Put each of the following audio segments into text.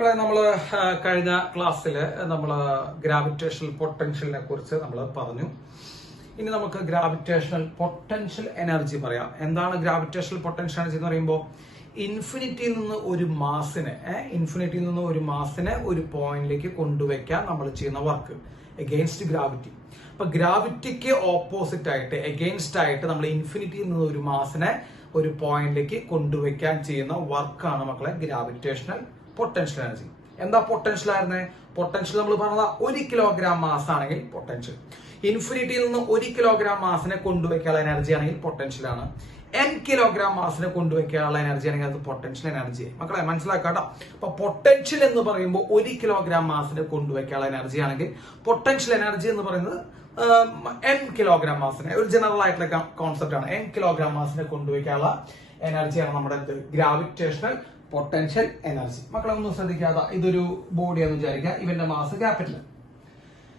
മക്കളെ നമ്മൾ കഴിഞ്ഞ ക്ലാസ്സിൽ നമ്മൾ ഗ്രാവിറ്റേഷണൽ പൊട്ടൻഷ്യലിനെ കുറിച്ച് നമ്മൾ പറഞ്ഞു. ഇനി നമുക്ക് ഗ്രാവിറ്റേഷണൽ പൊട്ടൻഷ്യൽ എനർജി പറയാം. എന്താണ് ഗ്രാവിറ്റേഷണൽ പൊട്ടൻഷ്യൽ എനർജി എന്ന് പറയുമ്പോൾ ഇൻഫിനിറ്റിയിൽ നിന്ന് ഒരു മാസിനെ ഒരു പോയിന്റിലേക്ക് കൊണ്ടുവയ്ക്കാൻ നമ്മൾ ചെയ്യുന്ന വർക്ക് എഗെയിൻസ്റ്റ് ഗ്രാവിറ്റി. അപ്പൊ ഗ്രാവിറ്റിക്ക് ഓപ്പോസിറ്റ് ആയിട്ട് എഗെയിൻസ്റ്റ് ആയിട്ട് നമ്മൾ ഇൻഫിനിറ്റിയിൽ നിന്ന് ഒരു മാസിനെ ഒരു പോയിന്റിലേക്ക് കൊണ്ടുവയ്ക്കാൻ ചെയ്യുന്ന വർക്കാണ് മക്കളെ ഗ്രാവിറ്റേഷണൽ പൊട്ടൻഷ്യൽ എനർജി. എന്താ പൊട്ടൻഷ്യൽ ആയിരുന്നേ? പൊട്ടൻഷ്യൽ നമ്മൾ പറഞ്ഞ 1 കിലോഗ്രാം മാസ് ആണെങ്കിൽ പൊട്ടൻഷ്യൽ, ഇൻഫിനിറ്റിയിൽ നിന്ന് 1 കിലോഗ്രാം മാസിനെ കൊണ്ടുവയ്ക്കാനുള്ള എനർജി ആണെങ്കിൽ പൊട്ടൻഷ്യൽ ആണ്. n കിലോഗ്രാം മാസിനെ കൊണ്ടുവയ്ക്കാനുള്ള എനർജി ആണെങ്കിൽ അത് പൊട്ടൻഷ്യൽ എനർജി. മക്കളെ മനസ്സിലാക്കാട്ടോ. അപ്പൊ പൊട്ടൻഷ്യൽ എന്ന് പറയുമ്പോൾ 1 കിലോഗ്രാം മാസിനെ കൊണ്ടുവയ്ക്കാനുള്ള എനർജി ആണെങ്കിൽ പൊട്ടൻഷ്യൽ എനർജി എന്ന് പറയുന്നത് n കിലോഗ്രാം മാസിനെ, ഒരു ജനറൽ ആയിട്ടുള്ള കോൺസെപ്റ്റ് ആണ്. n കിലോഗ്രാം മാസിനെ കൊണ്ടുവയ്ക്കാനുള്ള എനർജിയാണ് നമ്മുടെ ഗ്രാവിറ്റേഷണൽ പൊട്ടൻഷ്യൽ എനർജി. മക്കളെ ഒന്നും ശ്രദ്ധിക്കാതെ, ഇതൊരു ബോഡിയാന്ന് വിചാരിക്കുക. ഇവന്റെ മാസ് ക്യാപിറ്റൽ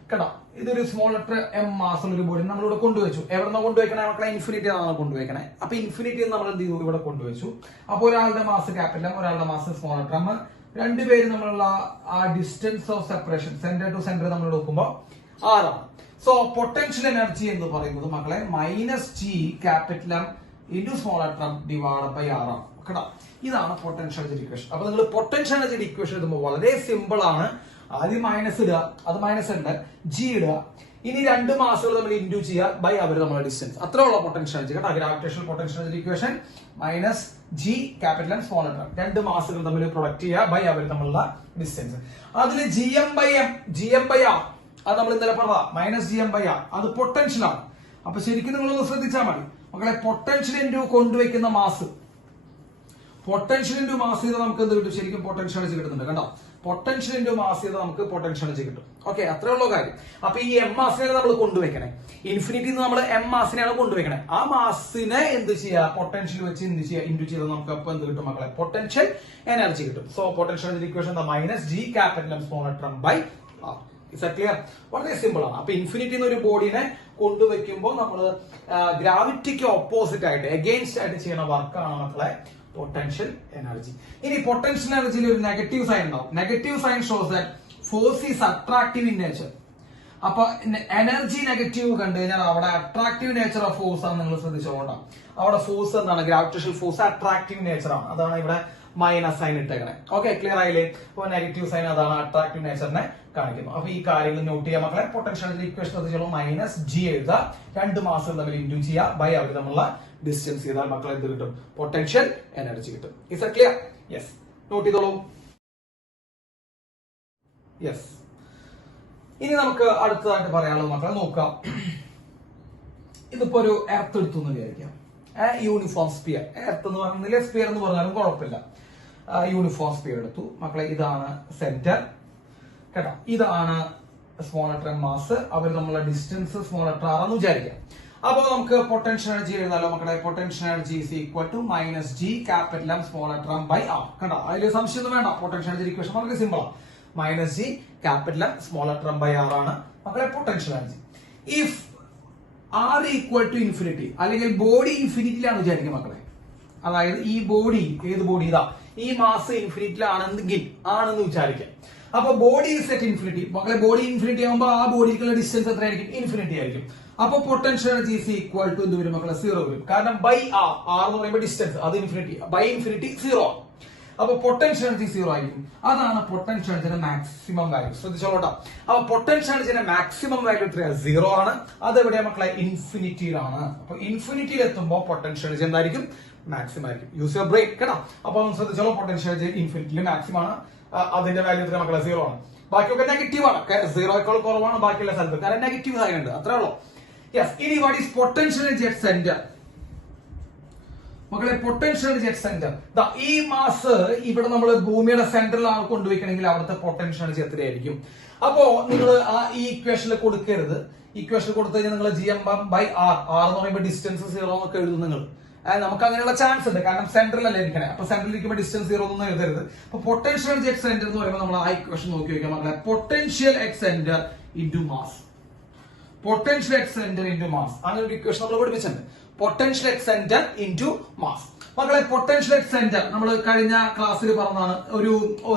കേട്ടോ. ഇതൊരു സ്മോൾ ലെറ്റർ m മാസുള്ള ഒരു ബോഡി നമ്മളിവിടെ കൊണ്ടുവച്ചു. എവിടെ കൊണ്ടുവയ്ക്കണേ മക്കളെ? ഇൻഫിനിറ്റി ആണ് കൊണ്ടുവയ്ക്കണേ. അപ്പൊ ഇൻഫിനിറ്റി നമ്മൾ എന്ത് ചെയ്തു? ഇവിടെ കൊണ്ടുവച്ചു. അപ്പൊ ഒരാളുടെ മാസ് ക്യാപിറ്റൽ m, ഒരാളുടെ മാസ് സ്മോൾ ലെറ്റർ m. രണ്ടുപേരും നമ്മളുള്ള ആ distance of separation centre to centre നമ്മൾ നോക്കുമ്പോൾ r ആണ്. സോ പൊട്ടൻഷ്യൽ എനർജി എന്ന് പറയുന്നത് മക്കളെ -g capital M into small letter m divided by r ആണ് കേട്ടോ. ഇതാണ് പൊട്ടൻഷ്യൽ എനർജി ഇക്വേഷൻ. അപ്പൊ നിങ്ങൾ പൊട്ടൻഷ്യൽ എനർജി ഇക്വേഷൻ എഴുതുമ്പോൾ വളരെ സിമ്പിൾ ആണ്. ആദ്യം മൈനസ് ഇടുക, അത് മൈനസ് ഉണ്ട്, ജി ഇടുക. ഇനി രണ്ട് മാസുകൾ നമ്മൾ ഇൻഡ്യൂ ചെയ്യുക ബൈ അവർ നമ്മുടെ ഡിസ്റ്റൻസ്. അത്രയുള്ള പൊട്ടൻഷ്യൽ എനർജി കേട്ടോ. Gravitational potential energy equation -g capital M small letter, രണ്ട് മാസുകൾ തമ്മിൽ പ്രൊഡക്ട് ചെയ്യുക ബൈ അവർ തമ്മിലുള്ള ഡിസ്റ്റൻസ്. അതിൽ gm ബൈ r അത് നമ്മൾ ഇന്നലെ പറഞ്ഞ -gm ബൈ r അത് പൊട്ടൻഷ്യൽ ആണ്. അപ്പൊ ശരിക്കും നിങ്ങളൊന്ന് ശ്രദ്ധിച്ചാൽ മതി മക്കളെ. പൊട്ടൻഷ്യൽ ഇൻഡ്യൂ കൊണ്ടുവയ്ക്കുന്ന മാസ്, പൊട്ടൻഷ്യൽ ഇൻഡ്യൂ മാസ് ചെയ്ത് നമുക്ക് എന്ത് കിട്ടും? ശരിക്കും പൊട്ടൻഷ്യൽ എനർജി കിട്ടുന്നുണ്ട് കണ്ടോ. പൊട്ടൻഷ്യൽ ഇൻഡ്യൂ മാസ് ചെയ്ത് നമുക്ക് പൊട്ടൻഷ്യൽ എനർജി കിട്ടും. ഓക്കെ, അത്രേ ഉള്ള കാര്യം. അപ്പൊ ഈ m മാസിനെ നമ്മൾ കൊണ്ടുവയ്ക്കണേ. ഇൻഫിനിറ്റി നമ്മൾ m മാസിനെയാണ് കൊണ്ടുവയ്ക്കണേ. ആ മാസിനെ എന്ത് ചെയ്യുക? പൊട്ടൻഷ്യൽ വെച്ച് എന്ത് ചെയ്യുക? ഇൻഡ്യൂ ചെയ്ത് നമുക്ക് അപ്പൊ എന്ത് കിട്ടും മക്കളെ? പൊട്ടൻഷ്യൽ എനർജി കിട്ടും. So potential energy equation -g capital M small letter m by r. Is clear? വളരെ സിമ്പിൾ ആണ്. അപ്പൊ ഇൻഫിനിറ്റി ഒരു ബോഡിനെ കൊണ്ടുവയ്ക്കുമ്പോൾ നമ്മൾ ഗ്രാവിറ്റിക്ക് ഓപ്പോസിറ്റ് ആയിട്ട് എഗെയിൻസ്റ്റ് ആയിട്ട് ചെയ്യുന്ന വർക്കാണ് മക്കളെ പൊട്ടൻഷ്യൽ എനർജി. ഇനി പൊട്ടൻഷ്യൽ എനർജിയിൽ ഒരു നെഗറ്റീവ് സൈൻ ഉണ്ടാവും. Negative sign shows that force is attractive in nature. അപ്പൊ എനർജി നെഗറ്റീവ് കണ്ടു കഴിഞ്ഞാൽ അവിടെ അട്രാക്റ്റീവ് നേച്ചർ ഓഫ് ഫോഴ്സ് ആണ്. നിങ്ങൾ ശ്രദ്ധിച്ചോണ്ടാണ് അവിടെ ഫോഴ്സ് എന്താണ്? ഗ്രാവിറ്റേഷണൽ ഫോഴ്സ് അട്രാക്റ്റീവ് നേച്ചർ ആണ്. അതാണ് ഇവിടെ മൈനസ് സൈൻ ഇട്ടേക്കണേ. ഓക്കെ, ക്ലിയർ ആയില്ലേ? അപ്പൊ നെഗറ്റീവ് സൈൻ അതാണ് അട്രാക്റ്റീവ് നേച്ചറിനെ കാണിക്കുന്നു. അപ്പൊ ഈ കാര്യങ്ങൾ നോട്ട് ചെയ്യാൻ മക്കളെ. പൊട്ടൻഷ്യൽ എനർജി ഇക്വേഷൻ -g എഴുതുക, രണ്ട് മാസം തമ്മിൽ ഇൻഡ്യൂ ചെയ്യുക ബൈ അവർ തമ്മിലുള്ള ഡിസ്റ്റൻസ് ചെയ്താൽ മക്കളെ എന്ത് കിട്ടും? പൊട്ടൻഷ്യൽ എനർജി കിട്ടും. Is clear? യെസ്, നോട്ട് ചെയ്തോളൂ. യെസ്, ഇനി നമുക്ക് അടുത്തതായിട്ട് പറയാനുള്ളത് മക്കളെ നോക്കാം. ഇതിപ്പോ ഒരു എർത്ത് എടുത്തു എന്ന് വിചാരിക്കാം. Uniform sphere. എർത്ത് എന്ന് പറഞ്ഞാൽ സ്പിയർ എന്ന് പറഞ്ഞാലും കുഴപ്പമില്ല. യൂണിഫോം സ്പിയർ എടുത്തു മക്കളെ. ഇതാണ് സെന്റർ കേട്ടോ. ഇതാണ് സ്മോൾ ലെറ്റർ മാസ്, അവർ നമ്മളെ ഡിസ്റ്റൻസ് സ്മോൾ ലെറ്റർ r എന്ന് വിചാരിക്കാം. അപ്പൊ നമുക്ക് പൊട്ടൻഷ്യൽ എനർജി എഴുതാലോ മക്കളെ. Potential energy is equal to -g capital M small letter m by r. കണ്ടോ, അതിൽ സംശയമൊന്നും വേണ്ട. പൊട്ടൻഷ്യൽ എനർജി ഇക്വേഷൻ വളരെ സിമ്പിൾ ആണ്. -g capital M small letter m by r ആണ് മക്കളെ potential energy. If r equal to infinity, അല്ലെങ്കിൽ body ഇൻഫിനിറ്റിയിലാണ് വിചാരിക്കും മക്കളെ. അതായത് ഈ ബോഡി, ഏത് ബോഡി? ഇതാ ഈ മാസ് ഇൻഫിനിറ്റിയിലാണെങ്കിൽ ആണെന്ന് വിചാരിക്കാം. അപ്പൊ ബോഡി സെറ്റ് ഇൻഫിനിറ്റി മക്കളെ. ബോഡി ഇൻഫിനിറ്റി ആകുമ്പോൾ ആ ബോഡിക്കുള്ള ഡിസ്റ്റൻസ് എത്രയായിരിക്കും? ഇൻഫിനിറ്റി ആയിരിക്കും. അപ്പൊ potential energy is equal to എന്ത് വരും മക്കളെ? 0 വരും. കാരണം ബൈ r എന്ന് പറയുമ്പോൾ ഡിസ്റ്റൻസ്, അത് ഇൻഫിനിറ്റി, ബൈ ഇൻഫിനിറ്റി 0 ആണ്. അപ്പൊ പൊട്ടൻഷ്യൽ എനർജി 0 ആയിരിക്കും. അതാണ് പൊട്ടൻഷ്യൽ എനർജിയുടെ മാക്സിമം വാല്യൂ. ശ്രദ്ധിച്ചോളൂ. അപ്പൊ പൊട്ടൻഷ്യൽ എനർജിയുടെ മാക്സിമം വാല്യൂ എത്രയാണ്? 0 ആണ്. അത് എവിടെയാ മക്കളെ? ഇൻഫിനിറ്റിയിലാണ്. അപ്പൊ ഇൻഫിനിറ്റിയിൽ എത്തുമ്പോൾ പൊട്ടൻഷ്യൽ എനർജി എന്തായിരിക്കും? മാക്സിമം ആയിരിക്കും. യൂസ് യുവർ ബ്രെയിൻ കേട്ടോ. അപ്പൊ ശ്രദ്ധിച്ചോളൂ, പൊട്ടൻഷ്യൽ എനർജി ഇൻഫിനിറ്റിയിൽ മാക്സിമം ആണ്. അതിന്റെ വാല്യൂ എത്ര മക്കളെ? 0 ആണ്. ബാക്കിയൊക്കെ നെഗറ്റീവ് ആണ്. 0യേക്കാൾ കുറവാണ് ബാക്കിയുള്ള സ്ഥലത്ത്, കാരണം നെഗറ്റീവ് സൈൻ ഉണ്ട്. അത്രേ ഉള്ളൂ. യെസ്, ഇനി what is potential energy at centre മക്കളെ? പൊട്ടൻഷ്യൽ എനർജി അറ്റ് സെന്റർ, ഈ മാസ് ഇവിടെ നമ്മൾ ഭൂമിയുടെ സെന്ററിലാണ് കൊണ്ടുപോയിക്കണമെങ്കിൽ അവിടുത്തെ പൊട്ടൻഷ്യൽ എനർജി എത്രയായിരിക്കും? അപ്പോ നിങ്ങൾ ഈ ഇക്വേഷനിൽ കൊടുക്കരുത്. ഇക്വേഷൻ കൊടുത്തു കഴിഞ്ഞാൽ നിങ്ങൾ gm ബൈ r എന്ന് പറയുമ്പോൾ ഡിസ്റ്റൻസ് 0 എന്നൊക്കെ എഴുതും നിങ്ങൾ. നമുക്ക് അങ്ങനെയുള്ള ചാൻസ് ഉണ്ട്, കാരണം സെന്ററിലല്ലേ ഇരിക്കണേ. അപ്പൊ സെന്ററിൽ ഇരിക്കുമ്പോൾ ഡിസ്റ്റൻസ് 0 ഒന്നും എഴുതരുത്. അപ്പൊ പൊട്ടൻഷ്യൽ എനർജി അറ്റ് സെന്റർ എന്ന് പറയുമ്പോൾ നമ്മൾ ആ ഇക്വേഷൻ നോക്കി വെക്കാം മക്കളെ. Potential at centre into mass. Potential at centre into mass, അങ്ങനെ ഒരു ഇക്വേഷൻ നമ്മൾ പഠിപ്പിച്ചിട്ടുണ്ട്. Potential at centre into mass. മക്കളെ പൊട്ടൻഷ്യൽ അറ്റ് സെന്റർ നമ്മൾ കഴിഞ്ഞ ക്ലാസ്സിൽ പറഞ്ഞതാണ്. ഒരു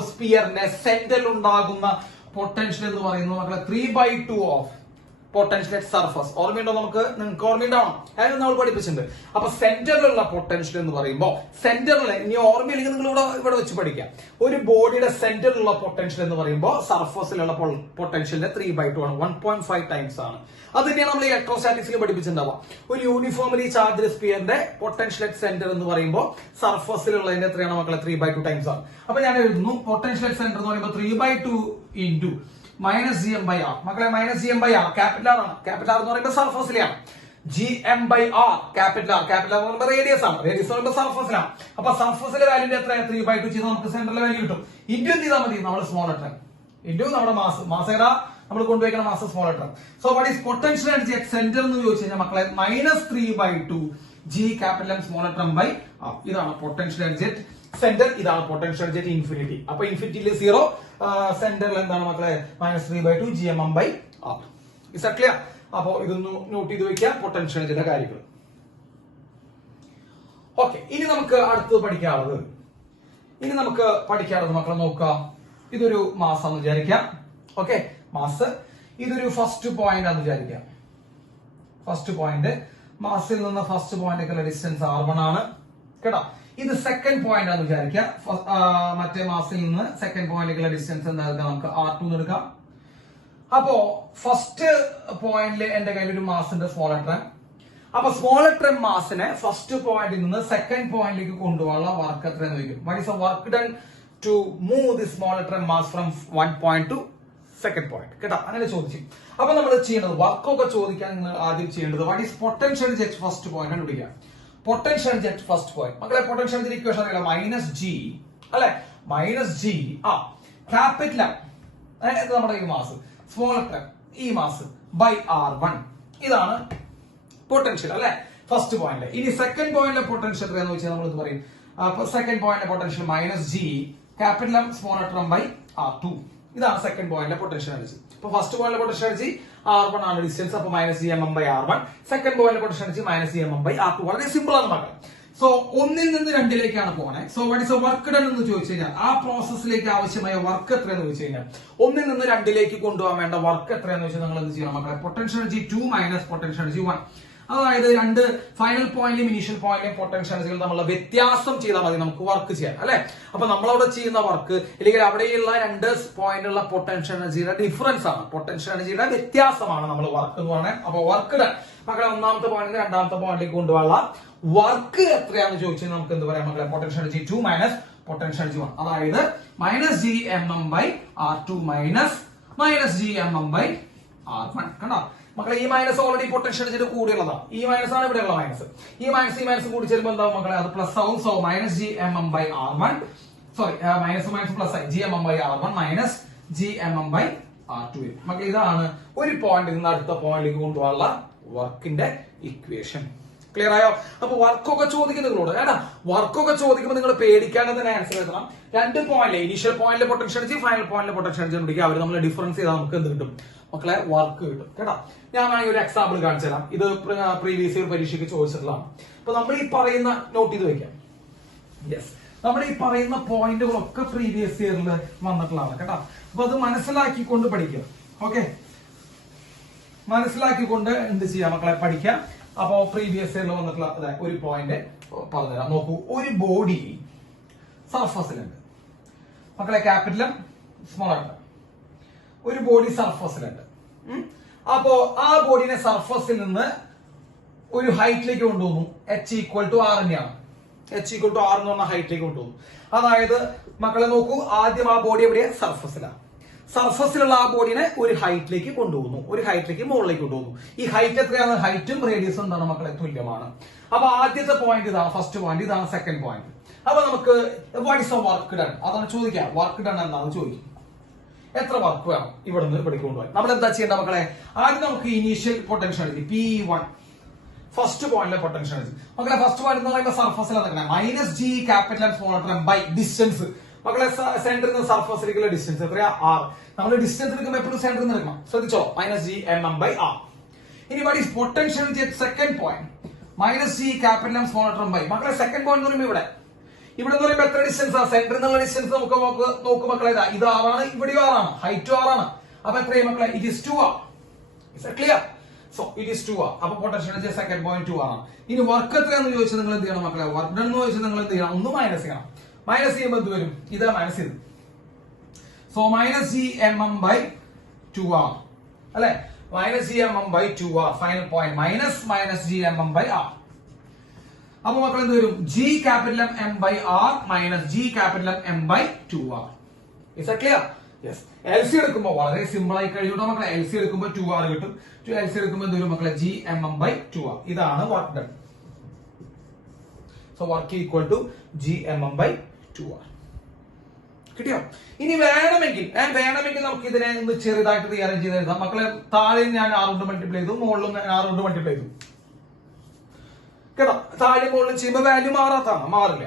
സ്പിയറിന്റെ സെന്ററിൽ ഉണ്ടാകുന്ന പൊട്ടൻഷ്യൽ എന്ന് പറയുന്നത് മക്കളെ 3/2 ഓഫ് പൊട്ടൻഷ്യൽ അറ്റ് സർഫസ്. ഓർമ്മയുണ്ടോ? നിങ്ങൾക്ക് ഓർമ്മയുണ്ടാവണം, അതായത് നമ്മൾ പഠിപ്പിച്ചിട്ടുണ്ട്. അപ്പൊ സെന്ററിലുള്ള പൊട്ടൻഷ്യൽ എന്ന് പറയുമ്പോൾ സെന്ററിൽ ഇനി ഓർമ്മയില്ലെങ്കിൽ നിങ്ങൾ ഇവിടെ വെച്ച് പഠിക്കാം. ഒരു ബോഡിയുടെ സെന്ററിലുള്ള പൊട്ടൻഷ്യൽ എന്ന് പറയുമ്പോൾ സർഫസിലുള്ള പൊട്ടൻഷ്യലിന്റെ 3/2 ആണ്, 1.5 ടൈംസ് ആണ്. അത് തന്നെയാണ് നമ്മൾ ഇലക്ട്രോസ്റ്റാറ്റിക്സിൽ പഠിപ്പിച്ചിട്ടുണ്ടാവുക. ഒരു യൂണിഫോംലി ചാർജ്ഡ് സ്പിയറിന്റെ പൊട്ടൻഷ്യൽ അറ്റ് സെന്റർ എന്ന് പറയുമ്പോൾ സർഫസിലുള്ളതിന്റെ എത്രയാണ് മക്കളെ? 3/2 ടൈംസ് ആണ്. അപ്പൊ ഞാൻ എഴുതുന്നു പൊട്ടൻഷ്യൽ അറ്റ് സെന്റർ എന്ന് പറയുമ്പോൾ 3/2 ഇൻറ്റു -gm/r. മക്കളെ -gm/r ക്യാപിറ്റൽ ആർ ആണ്. ക്യാപിറ്റൽ ആർ എന്ന് പറയുമ്പോൾ സർഫസിലാണ്. gm/r ക്യാപിറ്റൽ ആർ എന്ന് പറയുമ്പോൾ റേഡിയസ് ആണ്. റേഡിയസ് എന്ന് പറയുമ്പോൾ സർഫസിലാണ്. അപ്പൊ സർഫസിലെ വാല്യൂ എത്രയാണ്? 3/2 ചെയ്ത് നമുക്ക് സെന്ററിലെ വാല്യൂ കിട്ടും. ഇൻറ്റു എന്ത് ചെയ്താൽ മതി? നമ്മൾ സ്മോൾ ലെറ്റർ ഇൻറ്റു നമ്മുടെ മാസ് ഏതാ നമ്മൾ കൊണ്ടുവയ്ക്കണം? Mass small letter. So what is potential energy at centre എന്ന് ചോദിച്ചു കഴിഞ്ഞാൽ മക്കളെ -3/2 g capital M small letter m/r. ഇതാണ് പൊട്ടൻഷ്യൽ എനർജി അറ്റ് സെന്റർ. ഇതാണ് പൊട്ടൻഷ്യൽ എനർജി അറ്റ് ഇൻഫിനിറ്റി. അപ്പൊ ഇൻഫിനിറ്റിയിൽ 0, സെന്ററിൽ എന്താണ് മക്കളെ? -3/2 gm/r. Is clear? അപ്പോ ഇതൊന്ന് നോട്ട് ചെയ്ത് വെക്കുക, പൊട്ടൻഷ്യൽ എനർജിയുടെ കാര്യങ്ങൾ. ഓക്കെ, ഇനി നമുക്ക് അടുത്തത് പഠിക്കാനുള്ളത് മക്കളെ നോക്കാം. ഇതൊരു മാസാന്ന് വിചാരിക്കാം. Okay, mass. ഇതൊരു ഫസ്റ്റ് പോയിന്റ് ആണെന്ന് വിചാരിക്കാം. ഫസ്റ്റ് പോയിന്റ്, മാസിൽ നിന്ന് ഫസ്റ്റ് പോയിന്റിലേക്കുള്ള ഡിസ്റ്റൻസ് r1 ആണ് കേട്ടോ. ഇത് സെക്കൻഡ് പോയിന്റ് ആണെന്ന് വിചാരിക്കാം. മറ്റേ മാസിൽ നിന്ന് സെക്കൻഡ് പോയിന്റിലേക്കുള്ള ഡിസ്റ്റൻസ് എന്താ? നമുക്ക് r2 എടുക്കാം. അപ്പോ ഫസ്റ്റ് പോയിന്റിൽ എന്റെ കയ്യിൽ ഒരു മാസിന്റെ സ്മോൾ ലെറ്റർ. അപ്പൊ സ്മോൾ ലെറ്റർ മാസിനെ ഫസ്റ്റ് പോയിന്റിൽ നിന്ന് സെക്കൻഡ് പോയിന്റിലേക്ക് കൊണ്ടുപോകാനുള്ള വർക്ക് എത്രയെന്ന് ചോദിക്കും. What is the work done to move the small letter mass from 1 point to second point കേട്ടോ. അങ്ങനെ ചോദിച്ചു. അപ്പൊ നമ്മൾ ചെയ്യേണ്ടത്, വർക്കൊക്കെ ചോദിക്കാൻ നിങ്ങൾ ആദ്യം ചെയ്യേണ്ടത് what is potential at first point കണ്ടുപിടിക്കുക. പൊട്ടൻഷ്യൽ അറ്റ് ഫസ്റ്റ് പോയിന്റ് മക്കളെ, പൊട്ടൻഷ്യൽ ഇക്വേഷൻ അറിയില്ല, -g അല്ലെ? -g ക്യാപിറ്റൽ നമ്മുടെ ഈ മാസ്, സ്മോൾ ലെറ്റർ ഈ മാസ് ബൈ r1. ഇതാണ് പൊട്ടൻഷ്യൽ അല്ലെ ഫസ്റ്റ് പോയിന്റ്. ഇനി സെക്കൻഡ് പോയിന്റിലെ പൊട്ടൻഷ്യൽ എത്രയാന്ന് വെച്ചാൽ നമ്മൾ ഇത് പറയും. അപ്പൊ സെക്കൻഡ് പോയിന്റിലെ potential -g capital M small letter m by r2. ഇതാണ് സെക്കൻഡ് പോയിന്റിലെ പൊട്ടൻഷ്യൽ എനർജി. ഇപ്പൊ ഫസ്റ്റ് പോയിന്റിലെ പൊട്ടൻഷ്യൽ എനർജി r1 ആണ് ഡിസ്റ്റൻസ്. അപ്പൊ -gmm/r1. സെക്കൻഡ് പോയിന്റിലെ പൊട്ടൻഷ്യൽ എനർജി -gmm/r2. വളരെ സിമ്പിൾ ആണ് മക്കൾ. സോ ഒന്നിൽ നിന്ന് രണ്ടിലേക്കാണ് പോകണേ. So what is work done എന്ന് ചോദിച്ചു കഴിഞ്ഞാൽ ആ പ്രോസസ്സിലേക്ക് ആവശ്യമായ വർക്ക് എത്രയെന്ന് ചോദിച്ചു കഴിഞ്ഞാൽ ഒന്നിൽ നിന്ന് രണ്ടിലേക്ക് കൊണ്ടുപോകാൻ വേണ്ട വർക്ക് എത്രയെന്ന് വെച്ചാൽ നിങ്ങൾ എന്ത് ചെയ്യണം മക്കളെ? Potential energy 2 minus potential energy 1. അതായത് രണ്ട് ഫൈനൽ പോയിന്റിലും ഇനീഷ്യൽ പോയിന്റിലും പൊട്ടൻഷ്യൽ എനർജികൾ തമ്മിലുള്ള വ്യത്യാസം ചെയ്താൽ മതി നമുക്ക് വർക്ക് ചെയ്യാൻ അല്ലെ. അപ്പൊ നമ്മളവിടെ ചെയ്യുന്ന വർക്ക് അല്ലെങ്കിൽ അവിടെയുള്ള രണ്ട് പോയിന്റിലുള്ള പൊട്ടൻഷ്യൽ എനർജിയുടെ ഡിഫറൻസ് ആണ്, പൊട്ടൻഷ്യൽ എനർജിയുടെ വ്യത്യാസമാണ് നമ്മൾ വർക്ക് എന്ന് പറയുന്നത്. അപ്പൊ വർക്ക് ഡൺ മക്കളെ ഒന്നാമത്തെ പോയിന്റ് രണ്ടാമത്തെ പോയിന്റിലേക്ക് കൊണ്ടുപോകാനുള്ള വർക്ക് എത്രയാണെന്ന് ചോദിച്ചാൽ നമുക്ക് എന്ത് പറയാം മക്കളെ? Potential energy 2 minus potential energy 1. അതായത് -gmm/r2 മൈനസ് -gmm/r1. കണ്ടോ മക്കളെ? ഈ മൈനസ് ഓൾറെഡി പൊട്ടൻഷ്യൽ എനർജിയുടെ കൂടെയുള്ളതാണ്. ഈ മൈനസ് ആണ് ഇവിടെയുള്ള മൈനസ്. ഈ മൈനസ് കൂടി ചേരുമ്പോൾ എന്താവും മക്കളെ? അത് പ്ലസ് ആവും. So -gmm/r1 sorry minus plus ആയി gmm/r1 മൈനസ് gmm/r2. മക്കളെ ഇതാണ് ഒരു പോയിന്റിൽ നിന്ന് അടുത്ത പോയിന്റിലേക്ക് കൊണ്ടുപോകാനുള്ള വർക്കിന്റെ ഇക്വേഷൻ. ക്ലിയർ ആയോ? അപ്പൊ വർക്കൊക്കെ ചോദിക്കും നിങ്ങളോട് ഏടാ. വർക്കൊക്കെ ചോദിക്കുമ്പോൾ നിങ്ങൾ പേടിക്കാതെ തന്നെ ആൻസർ എഴുതണം. രണ്ട് പോയിന്റ്, ഇനീഷ്യൽ പോയിന്റിലെ പൊട്ടൻഷ്യൽ എനർജി ഫൈനൽ പോയിന്റിലെ പൊട്ടൻഷ്യൽ എനർജി ഉണ്ടെങ്കിൽ അവർ നമ്മൾ ഡിഫറൻസ് ചെയ്താൽ നമുക്ക് എന്ത് കിട്ടും മക്കളെ? വർക്ക് കിട്ടും കേട്ടോ. ഞാൻ വേണമെങ്കിൽ ഒരു എക്സാമ്പിൾ കാണിച്ചു തരാം. ഇത് പ്രീവിയസ് ഇയർ പരീക്ഷയ്ക്ക് ചോദിച്ചിട്ടുള്ളതാണ്. അപ്പൊ നമ്മൾ ഈ പറയുന്ന നോട്ട് ചെയ്ത് വെക്കാം. യെസ്, നമ്മുടെ ഈ പറയുന്ന പോയിന്റുകളൊക്കെ പ്രീവിയസ് ഇയറിൽ വന്നിട്ടുള്ളതാണ് കേട്ടോ. അപ്പൊ അത് മനസ്സിലാക്കിക്കൊണ്ട് പഠിക്കുക. ഓക്കെ, മനസ്സിലാക്കിക്കൊണ്ട് എന്ത് ചെയ്യാം മക്കളെ? പഠിക്കാം. അപ്പോ പ്രീവിയസ് ഇയറിൽ വന്നിട്ടുള്ള ഒരു പോയിന്റ് പറഞ്ഞുതരാം. നോക്കൂ, ഒരു ബോഡി സർഫസിലുണ്ട് മക്കളെ, ക്യാപിറ്റലും സ്മോൾ ലെറ്റർ. ഒരു ബോഡി സർഫസിലുണ്ട്. അപ്പോ ആ ബോഡിനെ സർഫസിൽ നിന്ന് ഒരു ഹൈറ്റിലേക്ക് കൊണ്ടുപോകുന്നു. h=r തന്നെയാണ്. h=r എന്ന് പറഞ്ഞ ഹൈറ്റിലേക്ക് കൊണ്ടുപോകുന്നു. അതായത് മക്കളെ നോക്കൂ, ആദ്യം ആ ബോഡി എവിടെയാ? സർഫസിലാണ്. സർഫസിലുള്ള ആ ബോഡിനെ ഒരു ഹൈറ്റിലേക്ക് കൊണ്ടുപോകുന്നു, ഒരു ഹൈറ്റിലേക്ക് മുകളിലേക്ക് കൊണ്ടുപോകുന്നു. ഈ ഹൈറ്റ് എത്രയാണ്? ഹൈറ്റും റേഡിയസും എന്താണ് മക്കളെ? തുല്യമാണ്. അപ്പൊ ആദ്യത്തെ പോയിന്റ് ഇതാണ് ഫസ്റ്റ് പോയിന്റ്, ഇതാണ് സെക്കൻഡ് പോയിന്റ്. അപ്പൊ നമുക്ക് what is A work done അതാണ് ചോദിക്കാം. വർക്ക് ഡൺ എന്നാണ് ചോദിക്കും. എത്ര വർക്ക് വേണം ഇവിടെ നിന്ന് ഇവിടേക്ക് കൊണ്ടുപോയി? നമ്മൾ എന്താ ചെയ്യേണ്ട മക്കളെ? ആദ്യം നമുക്ക് initial potential energy P1 first പോയിന്റിലെ പൊട്ടൻഷ്യൽ എനർജി മക്കളെ. ഫസ്റ്റ് പോയിന്റ് എന്ന് പറയുമ്പോൾ സർഫസിൽ -g capital small letter by distance മക്കളെ. സെന്ററിൽ നിന്ന് സർഫസിലേക്കുള്ള ഡിസ്റ്റൻസ് എത്രയാ? r. നമ്മൾ ഡിസ്റ്റൻസ് എടുക്കുമ്പോൾ എപ്പോഴും സെന്ററിൽ നിന്ന് എടുക്കണം, ശ്രദ്ധിച്ചോ? -gmm/r. ഇനി what is potential energy at second point? Minus G capital M small letter M by. മക്കളെ സെക്കൻഡ് പോയിന്റ് എന്ന് പറയുമ്പോൾ ഇവിടെ എന്ന് പറയുമ്പോൾ എത്ര ഡിസ്റ്റൻസ് ആ സെന്ററിൽ നിന്നുള്ള ഡിസ്റ്റൻസ് നമുക്ക് നോക്കും മക്കളെ. ഇത് 6 ആണ്, ഇവിടെയും 6 ആണ്, ഹൈറ്റ് 6 ആണ്. അപ്പൊ എത്രയും മക്കളെ ഇറ്റ് ഈസ് 2 ആണ്. ക്ലിയർ? സോ ഇറ്റ് ഈസ് 2 ആണ്. അപ്പൊ പൊട്ടൻഷ്യൽ എനർജി സെക്കൻഡ് പോയിന്റ് 2 ആണ്. ഇനി വർക്ക് എത്രയാണെന്ന് ചോദിച്ചാൽ നിങ്ങൾ എന്ത് ചെയ്യണം മക്കളെ? വർക്ക് ഡൺ എന്ന് ചോദിച്ചാൽ നിങ്ങൾ എന്ത് ചെയ്യണം? ഒന്ന് മൈനസ് ചെയ്യണം. മൈനസ് ചെയ്യുമ്പോൾ എന്ത് വരും? ഇത് മൈനസ് ചെയ്തു. So minus G M M by 2 ആണ് അല്ലെ? Minus G M M by 2 R. Final point minus G M M by R. അപ്പൊ മക്കൾ എന്ത് വരും? G capital M M by R minus G capital M by 2 R. Is that clear? Yes. L C എടുക്കുമ്പോൾ വളരെ simple ആയി കഴിഞ്ഞു മക്കളെ. L C എടുക്കുമ്പോൾ 2 ആർ കിട്ടും. എൽ സി എടുക്കുമ്പോൾ എന്ത് വരും മക്കളെ? G M M by 2 R. ഇതാണ് work done. So work equal to G M M by 2 R. കിട്ടിയോ? ഇനി വേണമെങ്കിൽ നമുക്ക് ഇതിനെ ഒന്ന് ചെറുതായിട്ട് റീഅറേഞ്ച് ചെയ്ത് എഴുതാം മക്കളെ. താഴെ ഞാൻ 6 കൊണ്ട് മൾട്ടിപ്ലൈ ചെയ്തു, മുകളിലും 6 കൊണ്ട് മൾട്ടിപ്ലൈ ചെയ്തു. കേട്ടോ? താഴെ മുകളിലും ചെയ്യുമ്പോൾ വാല്യൂ മാറില്ല.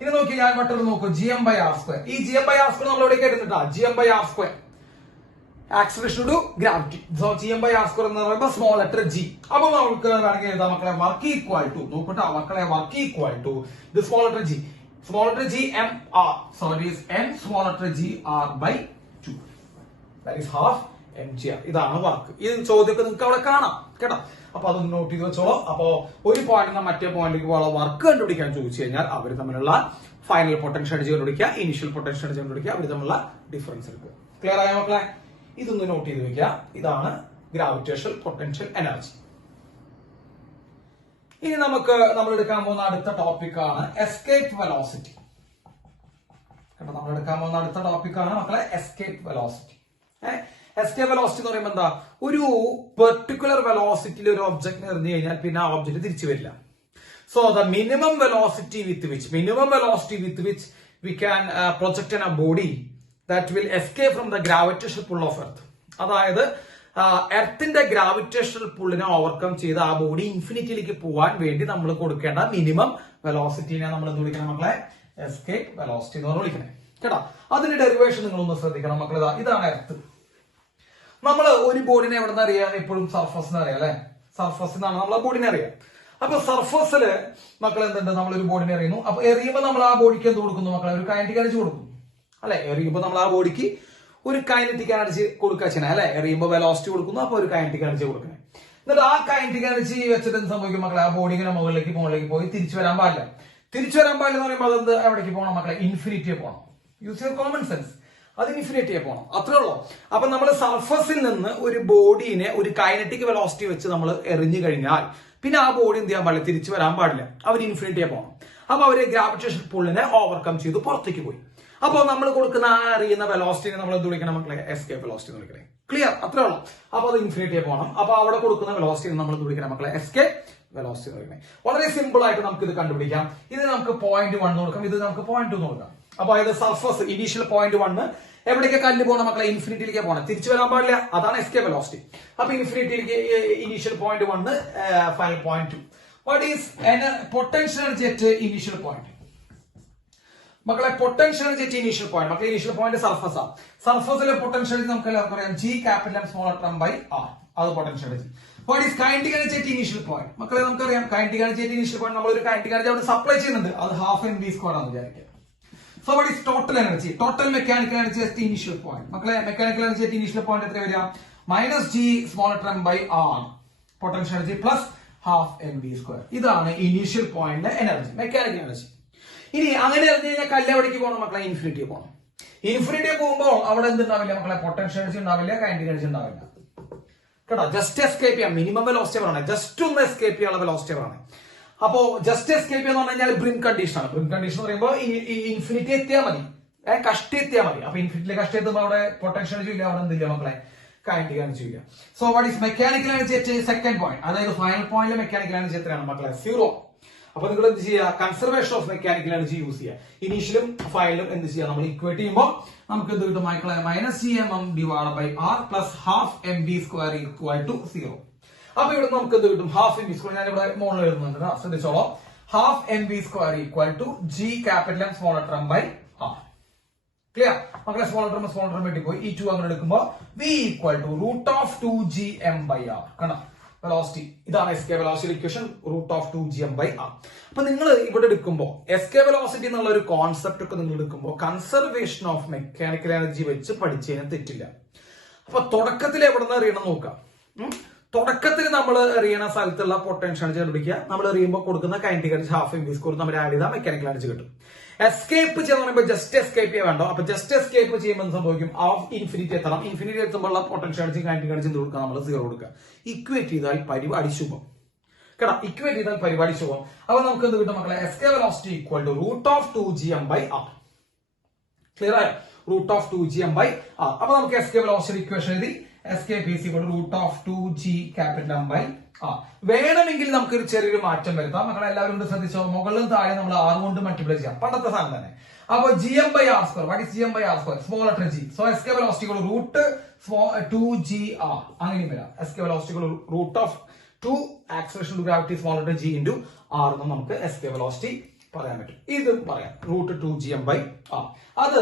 ഇനി നോക്കി ഞാൻ മറ്റൊരു നോക്കൂ, G M by R square. ഈ G M by R square നമ്മൾ ഇവിടെ കേട്ടിട്ടാ. G M by R square acceleration to gravity. So G M by R square എന്ന് പറയുമ്പോൾ സ്മോൾ ലെറ്റർ ജി. അപ്പൊ നമുക്ക് വേണമെങ്കിൽ എഴുതാം മക്കളെ വർക്ക് ഈക്വൽ ടു, നോക്കട്ടെ മക്കളെ, വർക്ക് ഈക്വൽ ടു ഇത് small letter G. Small letter g m r. So it is m small letter g r by 2. That is half mgr. ഇതാണ് വർക്ക്. ഈ ചോദ്യമൊക്കെ നിങ്ങൾക്ക് അവിടെ കാണാം കേട്ടോ. അപ്പൊ അതൊന്ന് നോട്ട് ചെയ്ത് വെച്ചോളൂ. അപ്പൊ ഒരു പോയിന്റ് മറ്റേ പോയിന്റിലേക്ക് പോകാനുള്ള വർക്ക് കണ്ടുപിടിക്കാൻ ചോദിച്ചു കഴിഞ്ഞാൽ അവർ തമ്മിലുള്ള ഫൈനൽ പൊട്ടൻഷ്യൽ എനർജി കണ്ടുപിടിക്കുക, ഇനിഷ്യൽ പൊട്ടൻഷ്യൽ എനർജി കണ്ടുപിടിക്കുക, അവർ തമ്മിലുള്ള ഡിഫറൻസ് എടുക്കുക. ക്ലിയർ ആയ മക്കളെ? ഇതൊന്ന് നോട്ട് ചെയ്ത് വെക്കുക. ഇതാണ് ഗ്രാവിറ്റേഷണൽ പൊട്ടൻഷ്യൽ എനർജി. ഇനി നമ്മൾ എടുക്കാൻ പോകുന്ന അടുത്ത ടോപ്പിക്കാണ് എസ്കേപ്പ് വെലോസിറ്റി. കേട്ടോ? നമ്മൾ എടുക്കാൻ പോകുന്ന അടുത്ത ടോപ്പിക്കാണ് മക്കളെ എസ്കേപ്പ് വെലോസിറ്റി. എസ്കേപ്പ് വെലോസിറ്റി എന്ന് പറയുമ്പോൾ എന്താ? ഒരു പെർട്ടിക്കുലർ വെലോസിറ്റിയിൽ ഒരു ഒബ്ജക്ട് എറിഞ്ഞു കഴിഞ്ഞാൽ പിന്നെ ആ ഒബ്ജക്ട് തിരിച്ചു വരില്ല. So the minimum velocity with which we can project in A body that will escape from the gravitational pull off earth. അതായത് എർത്തിന്റെ ഗ്രാവിറ്റേഷണൽ പുള്ളിനെ ഓവർകം ചെയ്ത് ആ ബോഡി ഇൻഫിനിറ്റിയിലേക്ക് പോകാൻ വേണ്ടി നമ്മൾ കൊടുക്കേണ്ട മിനിമം വെലോസിറ്റിനെ നമ്മൾ എന്ത് വിളിക്കണം മക്കളെ? എസ്കേപ്പ് വെലോസിറ്റി എന്ന് പറഞ്ഞ് വിളിക്കണേ. കേട്ടോ? അതിന്റെ ഡെറിവേഷൻ നിങ്ങളൊന്ന് ശ്രദ്ധിക്കണം മക്കളെ. ഇതാണ് എർത്ത്. നമ്മൾ ഒരു ബോഡിനെ എവിടെ നിന്ന് അറിയാം? എപ്പോഴും സർഫസിന് അറിയാം അല്ലെ? സർഫസിൽ നിന്നാണ് നമ്മൾ ആ ബോഡിനെ അറിയാം. അപ്പൊ സർഫസില് മക്കൾ എന്തുണ്ട്? നമ്മളൊരു ബോഡിനെ എറിയുന്നു. അപ്പൊ എറിയുമ്പോൾ നമ്മൾ ആ ബോഡിക്ക് എന്ത് കൊടുക്കുന്നു മക്കളെ? ഒരു കൈനറ്റിക് എനർജി കൊടുക്കും അല്ലെ? എറിയുമ്പോൾ നമ്മൾ ആ ബോഡിക്ക് ഒരു കൈനറ്റിക് എനർജി കൊടുക്കുക ചെയ്യണേ അല്ലെ? എറിയുമ്പോൾ വെലോസിറ്റി കൊടുക്കുന്നു, അപ്പൊ ഒരു കൈനറ്റിക് എനർജി കൊടുക്കണേ. എന്നിട്ട് ആ കൈനറ്റിക് എനർജി വെച്ചിട്ട് എന്ത് സംഭവിക്കും മക്കളെ? ആ ബോഡി ഇങ്ങനെ മുകളിലേക്ക് പോയി തിരിച്ചു വരാൻ പാടില്ല. എന്ന് പറയുമ്പോൾ അതെന്ത് എവിടേക്ക് പോകണം മക്കളെ? ഇൻഫിനിറ്റിയെ പോകണം. Use your common sense. അത് ഇൻഫിനിറ്റിയെ പോകണം, അത്രേ ഉള്ളൂ. അപ്പൊ നമ്മൾ സർഫസിൽ നിന്ന് ഒരു ബോഡീനെ ഒരു കൈനറ്റിക് വെലോസിറ്റി വെച്ച് നമ്മൾ എറിഞ്ഞു കഴിഞ്ഞാൽ പിന്നെ ആ ബോഡി എന്ത് ചെയ്യാൻ പാടില്ല? തിരിച്ചു വരാൻ പാടില്ല. അവർ ഇൻഫിനിറ്റിയെ പോകണം. അപ്പൊ അവര് ഗ്രാവിറ്റേഷൻ പുള്ളിനെ ഓവർകം ചെയ്ത് പുറത്തേക്ക് പോയി. അപ്പൊ നമ്മൾ കൊടുക്കുന്ന അറിയുന്ന വെലോസിറ്റിനെ നമ്മൾ എന്ത് വിളിക്കണം മക്കളെ? എസ്കേപ്പ് വെലോസിറ്റി എന്ന് വിളിക്കണേ. ക്ലിയർ? അത്രേ ഉള്ളൂ. അപ്പൊ അത് ഇൻഫിനിറ്റിയെ പോകണം. അപ്പൊ അവിടെ കൊടുക്കുന്ന വെലോസിറ്റിനെ നമ്മൾ എന്ത് വിളിക്കണം മക്കളെ? എസ്കേപ്പ് വെലോസിറ്റി എന്ന് വിളിക്കണേ. വളരെ സിമ്പിൾ ആയിട്ട് നമുക്ക് ഇത് കണ്ടുപിടിക്കാം. ഇത് നമുക്ക് 0.1 കൊടുക്കാം, ഇത് നമുക്ക് 0.2 കൊടുക്കാം. അപ്പൊ അതായത് സർഫസ് ഇനീഷ്യൽ 0.1 എവിടേക്ക് കല്ല് പോകണം മക്കളെ? ഇൻഫിനിറ്റിയിലേക്ക് പോകണം, തിരിച്ചു വരാൻ പാടില്ല. അതാണ് എസ്കേപ്പ് വെലോസിറ്റി. അപ്പൊ ഇൻഫിനിറ്റിയിലേക്ക് initial 0.1, final 0.2. What is potential energy at initial point മക്കളെ? Potential energy at initial point മക്കളെ, ഇനീഷ്യൽ പോയിന്റ് സർഫസ് ആണ്. സർഫസിലെ പൊട്ടൻഷ്യൽ എനർജി നമുക്ക് എല്ലാവർക്കും അറിയാം, G capital M small letter M by R. അത് potential energy. What is kinetic energy at initial point മക്കളെ? നമുക്കറിയാം kinetic energy at initial point നമ്മൾ ഒരു കൈനറ്റിക് എനർജി അവിടെ സപ്ലൈ ചെയ്യുന്നുണ്ട്. അത് ഹാഫ് എം വി സ്ക്വയർ ആണെന്ന് വിചാരിക്കുക. So what is total energy? Total mechanical energy at the initial point. മക്കളെ mechanical energy at the initial point എത്ര വരിക? Minus G small letter M by R potential energy plus half M B square. ഇതാണ് initial പോയിന്റിലെ energy, mechanical energy. ഇനി അങ്ങനെ എറിഞ്ഞു കഴിഞ്ഞാൽ കല്ല് എവിടേക്ക് പോകണം മക്കളെ? ഇൻഫിനിറ്റി പോകണം. ഇൻഫിനിറ്റി പോകുമ്പോൾ അവിടെ എന്തുണ്ടാവില്ല മക്കളെ? പൊട്ടൻഷ്യൽ എനർജി ഉണ്ടാവില്ല, കൈനറ്റിക് എനർജി ഉണ്ടാവില്ല. കേട്ടോ? ജസ്റ്റ് എസ്കേപ്പ് ചെയ്യാം. മിനിമം വെലോസിറ്റി പറയണേ, ജസ്റ്റ് ഒന്ന് എസ്കേപ്പ് ചെയ്യാനുള്ള വെലോസിറ്റി പറയണേ. അപ്പോ ജസ്റ്റ് എസ്കേപ്പ് എന്ന് പറഞ്ഞു കഴിഞ്ഞാൽ ബ്രിം കണ്ടീഷൻ ആണ്. ബ്രിം കണ്ടീഷൻ എന്ന് പറയുമ്പോൾ ഇൻഫിനിറ്റി എത്തിയാൽ മതി, കഷ്ടി എത്തിയാൽ മതി. അപ്പൊ ഇൻഫിനിറ്റിയിലെ കഷ്ടി എത്തുമ്പോൾ അവിടെ പൊട്ടൻഷ്യൽ എനർജി ഇല്ല, അവിടെ എന്തില്ല മക്കളെ? കൈനറ്റിക് എനർജി ഇല്ല. So what is mechanical energy at second point? അതായത് ഫൈനൽ പോയിന്റിലെ മെക്കാനിക്കൽ എനർജി എത്രയാണ് മക്കളെ? 0. അപ്പൊ നിങ്ങൾ എന്ത് ചെയ്യുക? Conservation of mechanical energy use ചെയ്യുക. ഇനീഷ്യലും ഫൈനലും എന്ത് ചെയ്യുക? നമ്മൾ ഇക്വേറ്റ് ചെയ്യുമ്പോൾ നമുക്ക് എന്ത് കിട്ടും മക്കളെ? Minus G M M divide by R plus half M B square equal to 0. അപ്പൊ ഇവിടെ നമുക്ക് എന്ത് കിട്ടും? Half M B square. ഞാൻ ഇവിടെ മോളിൽ എഴുതുന്നുണ്ട്, ശ്രദ്ധിച്ചോളൂ. Half M B square equal to G capital M small letter M by R. Clear മക്കളെ? സ്മോൾ ലെറ്റർ വെട്ടി പോയി. ഈ 2 അങ്ങനെ എടുക്കുമ്പോൾ V equal to root of 2 G M by R. കണ്ടോ? വെലോസിറ്റി. ഇതാണ് എസ്കേപ്പ് വെലോസിറ്റി ഇക്വേഷൻ √2gm/r. അപ്പൊ നിങ്ങൾ ഇവിടെ എടുക്കുമ്പോൾ എസ്കേപ്പ് വെലോസിറ്റി എന്നുള്ള ഒരു കോൺസെപ്റ്റ് ഒക്കെ നിങ്ങൾ എടുക്കുമ്പോൾ കൺസർവേഷൻ ഓഫ് മെക്കാനിക്കൽ എനർജി വെച്ച് പഠിച്ചു കഴിഞ്ഞാൽ തെറ്റില്ല. അപ്പൊ തുടക്കത്തിൽ എവിടെ നിന്ന് അറിയണം നോക്കാം. തുടക്കത്തിൽ നമ്മൾ എറിയണ സ്ഥലത്തുള്ള പൊട്ടൻഷ്യൽ എനർജി കണ്ടുപിടിക്കുക. നമ്മൾ എറിയുമ്പോൾ കൊടുക്കുന്ന kinetic energy half M V square നമ്മൾ ആഡ് ചെയ്താൽ മെക്കാനിക്കൽ എനർജി കിട്ടും. എസ്കേപ്പ് ചെയ്യാന്ന് പറയുമ്പോൾ ജസ്റ്റ് എസ്കേപ്പ് ചെയ്യാൻ വേണ്ടോ. അപ്പൊ ജസ്റ്റ് എസ്കേപ്പ് ചെയ്യുമ്പോൾ സംഭവിക്കും ഓഫ് ഇൻഫിനിറ്റി എത്തണം. ഇൻഫിനിറ്റി എത്തുമ്പോൾ പൊട്ടൻഷ്യൽ എനർജി കൈനറ്റിക് എനർജി കൊടുക്കുക, നമ്മൾ 0 കൊടുക്കുക. ഇക്വേറ്റ് ചെയ്താൽ പരിപാടി ശുഭം കേട്ടോ. ഇക്വേറ്റ് ചെയ്താൽ പരിപാടി ശുഭം. അപ്പൊ നമുക്ക് എന്ത് കിട്ടും മക്കളെ? Escape velocity equal to √2gm/r. Clear ആയോ? √2gm/r. അപ്പൊ നമുക്ക് എസ്കേപ്പ് വെലോസിറ്റി ഇക്വേഷൻ എഴുതി. escape is equal to √2g_m/r. വേണമെങ്കിൽ നമുക്ക് ഒരു ചെറിയൊരു മാറ്റം വരുത്താം. മക്കളെ എല്ലാവരും കൊണ്ട് ശ്രദ്ധിച്ചോ, മുകളിലും താഴെ നമ്മൾ r കൊണ്ട് മൾട്ടിപ്ലൈ ചെയ്യാം, പണ്ടത്തെ സാധനം തന്നെ. അപ്പൊ gm/r², what is gm/r²? Small letter g. So escape velocity √2gr അങ്ങനെ വരാം. escape velocity √2 acceleration to gravity small letter g into r എന്ന് നമുക്ക് escape velocity പറയാൻ പറ്റും. ഇതും പറയാം √2gm/r. അത്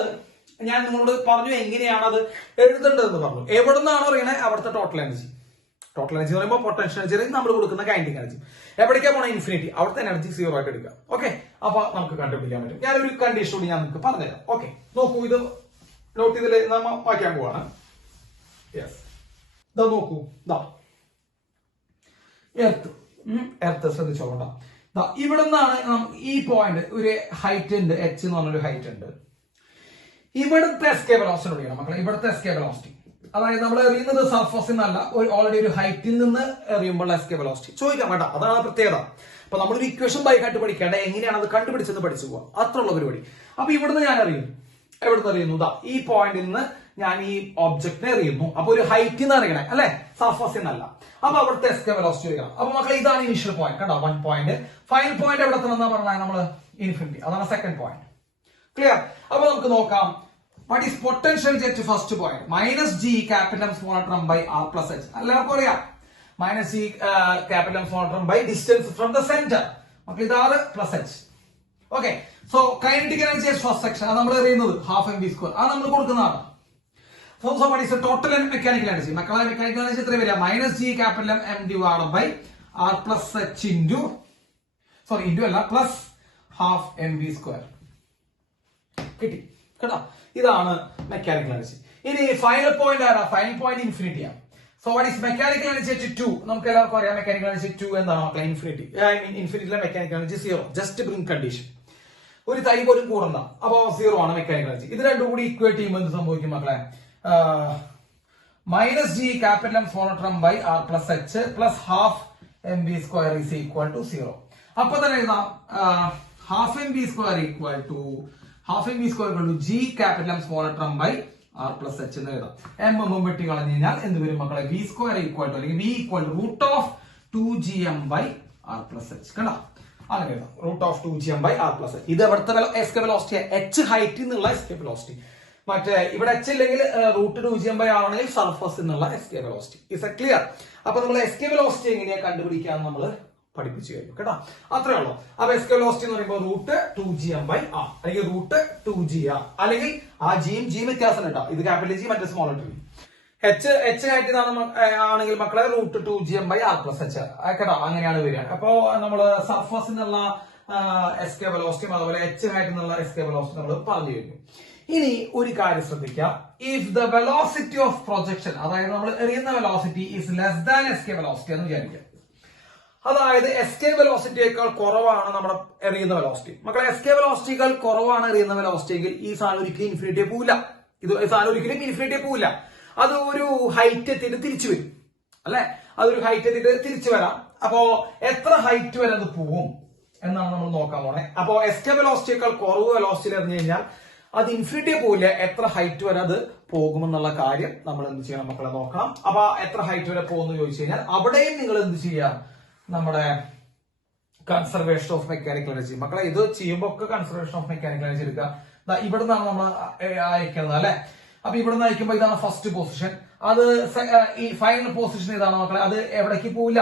ഞാൻ നിങ്ങളോട് പറഞ്ഞു എങ്ങനെയാണ് അത് എഴുതേണ്ടതെന്ന് പറഞ്ഞു. എവിടെ നിന്നാണോ അറിയണേ അവിടുത്തെ ടോട്ടൽ എനർജി. ടോട്ടൽ എനർജി എന്ന് പറയുമ്പോൾ പൊട്ടൻഷ്യൽ എനർജി നമ്മൾ കൊടുക്കുന്ന കൈനറ്റിക് എനർജി. എവിടേക്കാ പോണ? ഇൻഫിനിറ്റി. അവിടുത്തെ എനർജി 0 ആയിട്ട് എടുക്കുക. ഓക്കെ, അപ്പൊ നമുക്ക് കണ്ടുപിടിക്കാൻ പറ്റും. ഞാനൊരു കണ്ടീഷൻ കൂടി ഞാൻ നിങ്ങൾക്ക് പറഞ്ഞുതരാം. ഓക്കെ, നോക്കൂ, ഇത് നോട്ട് ചെയ്തില്ലേ നമ്മ വായിക്കാൻ പോവാണ്. യെസ്, ഇതാ നോക്കൂ, ഇതാ എർത്ത് ശ്രദ്ധിച്ചോളണ്ട. ഇവിടെ നിന്നാണ് ഈ പോയിന്റ്, ഒരു ഹൈറ്റ് ഉണ്ട്, h എന്ന് പറഞ്ഞൊരു ഹൈറ്റ് ഉണ്ട്. ഇവിടുത്തെ എസ്കേപ്പ് വെലോസിറ്റി അറിയണം മക്കളെ. ഇവിടുത്തെ എസ്കേപ്പ് വെലോസിറ്റി, അതായത് നമ്മൾ എറിയുന്നത് സർഫസിൽ നിന്നല്ല, ഓൾറെഡി ഒരു ഹൈറ്റിൽ നിന്ന് എറിയുമ്പോൾ എസ്കേപ്പ് വെലോസിറ്റി ചോദിക്കാൻ വേണ്ട. അതാണ് പ്രത്യേകത. അപ്പൊ നമ്മളൊരു ഇക്വേഷൻ ബൈക്കായിട്ട് പഠിക്കേണ്ട, എങ്ങനെയാണ് അത് കണ്ടുപിടിച്ചത് പഠിച്ചു പോവാം, അത്രയുള്ള പരിപാടി. അപ്പൊ ഇവിടുന്ന് ഞാൻ അറിയും. എവിടുന്ന് അറിയുന്നു? ഈ പോയിന്റിൽ നിന്ന് ഞാൻ ഈ ഒബ്ജക്റ്റിനെ എറിയുന്നു. അപ്പൊ ഒരു ഹൈറ്റിൽ നിന്ന് അറിയണേ അല്ലെ, സർഫസിൽ നിന്നല്ല. അപ്പൊ അവിടുത്തെ എസ്കേപ്പ് വെലോസിറ്റി അറിയണം. അപ്പൊ മക്കളെ ഇതാണ് ഇനിഷ്യൽ പോയിന്റ് കണ്ടോ, 1 പോയിന്റ്. ഫൈനൽ പോയിന്റ് എവിടെ എത്തണമെന്നാ പറഞ്ഞാൽ നമ്മള് ഇൻഫിനിറ്റി. അതാണ് സെക്കൻഡ് പോയിന്റ്. ക്ലിയർ? അപ്പൊ നമുക്ക് നോക്കാം. What is potential at first point? Minus g capital M small letter m by r plus h. എല്ലാവർക്കും അറിയാം. Minus g capital M small letter m by distance from the center. അപ്പോൾ ഇതാണ് plus h. Okay. So kinetic energy at first section അത് നമ്മൾ അറിയുന്നത് half mv square. അത് നമ്മൾ കൊടുക്കുന്നതാണ്. So what is the total mechanical energy? മക്കളെ mechanical energy എത്ര വരിക? Minus g capital M divided by r plus h into അല്ല plus half mv square. കിട്ടി കേട്ടോ. ഇതാണ് മെക്കാനിക്കൽ എനർജി. ഇനി ഫൈനൽ പോയിന്റ് ആരാ? ഫൈനൽ പോയിന്റ് ഇൻഫിനിറ്റിയാണ്. So what is mechanical energy at 2? നമുക്ക് എല്ലാവർക്കും അറിയാം മെക്കാനിക്കൽ എനർജി 2 എന്താണ് മക്കളെ? ഇൻഫിനിറ്റി. ഐ മീൻ ഇൻഫിനിറ്റിയിലെ mechanical energy 0. Just bring condition, ഒരു തൈ പോലും കൂടണ്ട. അപ്പൊ 0 ആണ് മെക്കാനിക്കൽ എനർജി. ഇത് രണ്ടും കൂടി ഇക്വേറ്റ് ചെയ്യുമ്പോൾ എന്ത് സംഭവിക്കും മക്കളെ? Minus G capital M small letter M by R plus H plus half M B square is equal to 0. അപ്പൊ തന്നെ എഴുതാം half M B square equal to g capital M small letter m by r plus h എന്ന് എഴുതാം. m വെട്ടി കളഞ്ഞു കഴിഞ്ഞാൽ എന്ത് വരും മക്കളെ? v സ്ക്വയർ ഈക്വൽ ടു അല്ലെങ്കിൽ v equal to √2gm/r plus h. കണ്ടോ? അങ്ങനെ എഴുതാം √2gm/r plus h. ഇത് എവിടുത്തെ എസ്കേപ്പ് വെലോസിറ്റി? h ഹൈറ്റിൽ നിന്നുള്ള എസ്കേപ്പ് വെലോസിറ്റി. മറ്റേ ഇവിടെ h ഇല്ലെങ്കിൽ √2gm/r ആണെങ്കിൽ സർഫസ് എന്നുള്ള escape velocity. Is A clear? അപ്പൊ നമ്മൾ എസ്കേപ്പ് വെലോസിറ്റി എങ്ങനെയാ കണ്ടുപിടിക്കാന്ന് നമ്മൾ പഠിപ്പിച്ചു കഴിഞ്ഞു കേട്ടോ. അത്രേ ഉള്ളൂ. അപ്പൊ എസ്കേപ്പ് വെലോസിറ്റി എന്ന് പറയുമ്പോൾ √2gm/r അല്ലെങ്കിൽ √2gr അല്ലെങ്കിൽ ആ ജിയും വ്യത്യാസം കേട്ടോ. ഇത് ക്യാപിറ്റൽ ജി, മറ്റേ സ്മോൾ ലെറ്റർ h ഹൈറ്റ് ആണെങ്കിൽ മക്കളെ √2gm/r plus h കേട്ടോ. അങ്ങനെയാണ് വരിക. അപ്പോ നമ്മള് സർഫസ് എന്നുള്ള എസ്കേപ്പ് വെലോസിറ്റിയും അതുപോലെ h ഹൈറ്റ് എന്നുള്ള എസ്കേപ്പ് വെലോസിറ്റി നമ്മൾ പറഞ്ഞു കഴിഞ്ഞു. ഇനി ഒരു കാര്യം ശ്രദ്ധിക്കാം. If the velocity of projection, അതായത് നമ്മൾ എറിയുന്ന velocity is less than escape velocity എന്ന് വിചാരിക്കാം. അതായത് എസ്കേപ്പ് വെലോസിറ്റിയേക്കാൾ കുറവാണ് നമ്മുടെ എറിയുന്ന വെലോസിറ്റി. മക്കളെ എസ്കേപ്പ് വെലോസിറ്റിയേക്കാൾ കുറവാണ് എറിയുന്ന വെലോസിറ്റി എങ്കിൽ ഈ സാധനം ഒരിക്കലും ഇൻഫിനിറ്റിയെ പോവില്ല. അത് ഒരു ഹൈറ്റ് എത്തിയിട്ട് തിരിച്ചു വരും അല്ലെ? അതൊരു ഹൈറ്റ് എത്തിയിട്ട് തിരിച്ചു വരാം. അപ്പോ എത്ര ഹൈറ്റ് വരെ അത് പോവും എന്നാണ് നമ്മൾ നോക്കാൻ പോണേ. അപ്പോ എസ്കേപ്പ് വെലോസിറ്റിയേക്കാൾ കുറവ് വെലോസിറ്റിയിൽ എറിഞ്ഞു കഴിഞ്ഞാൽ അത് ഇൻഫിനിറ്റിയെ പോവില്ല. എത്ര ഹൈറ്റ് വരെ അത് പോകുമെന്നുള്ള കാര്യം നമ്മൾ എന്ത് ചെയ്യണം മക്കളെ? നോക്കണം. അപ്പൊ എത്ര ഹൈറ്റ് വരെ പോകുന്നു ചോദിച്ചു കഴിഞ്ഞാൽ അവിടെയും നിങ്ങൾ എന്ത് ചെയ്യാം? നമ്മുടെ കൺസർവേഷൻ ഓഫ് മെക്കാനിക്കൽ എനർജി. മക്കളെ ഇത് ചെയ്യുമ്പോൾ ഒക്കെ കൺസർവേഷൻ ഓഫ് മെക്കാനിക്കൽ എനർജി എടുക്കുക. ഇവിടെ നിന്നാണ് നമ്മൾ അയക്കുന്നത് അല്ലെ? അപ്പൊ ഇവിടെ നിന്ന് അയക്കുമ്പോൾ ഇതാണ് ഫസ്റ്റ് പൊസിഷൻ. അത് ഈ ഫൈനൽ പൊസിഷൻ ഇതാണ് മക്കളെ. അത് എവിടേക്ക് പോവില്ല?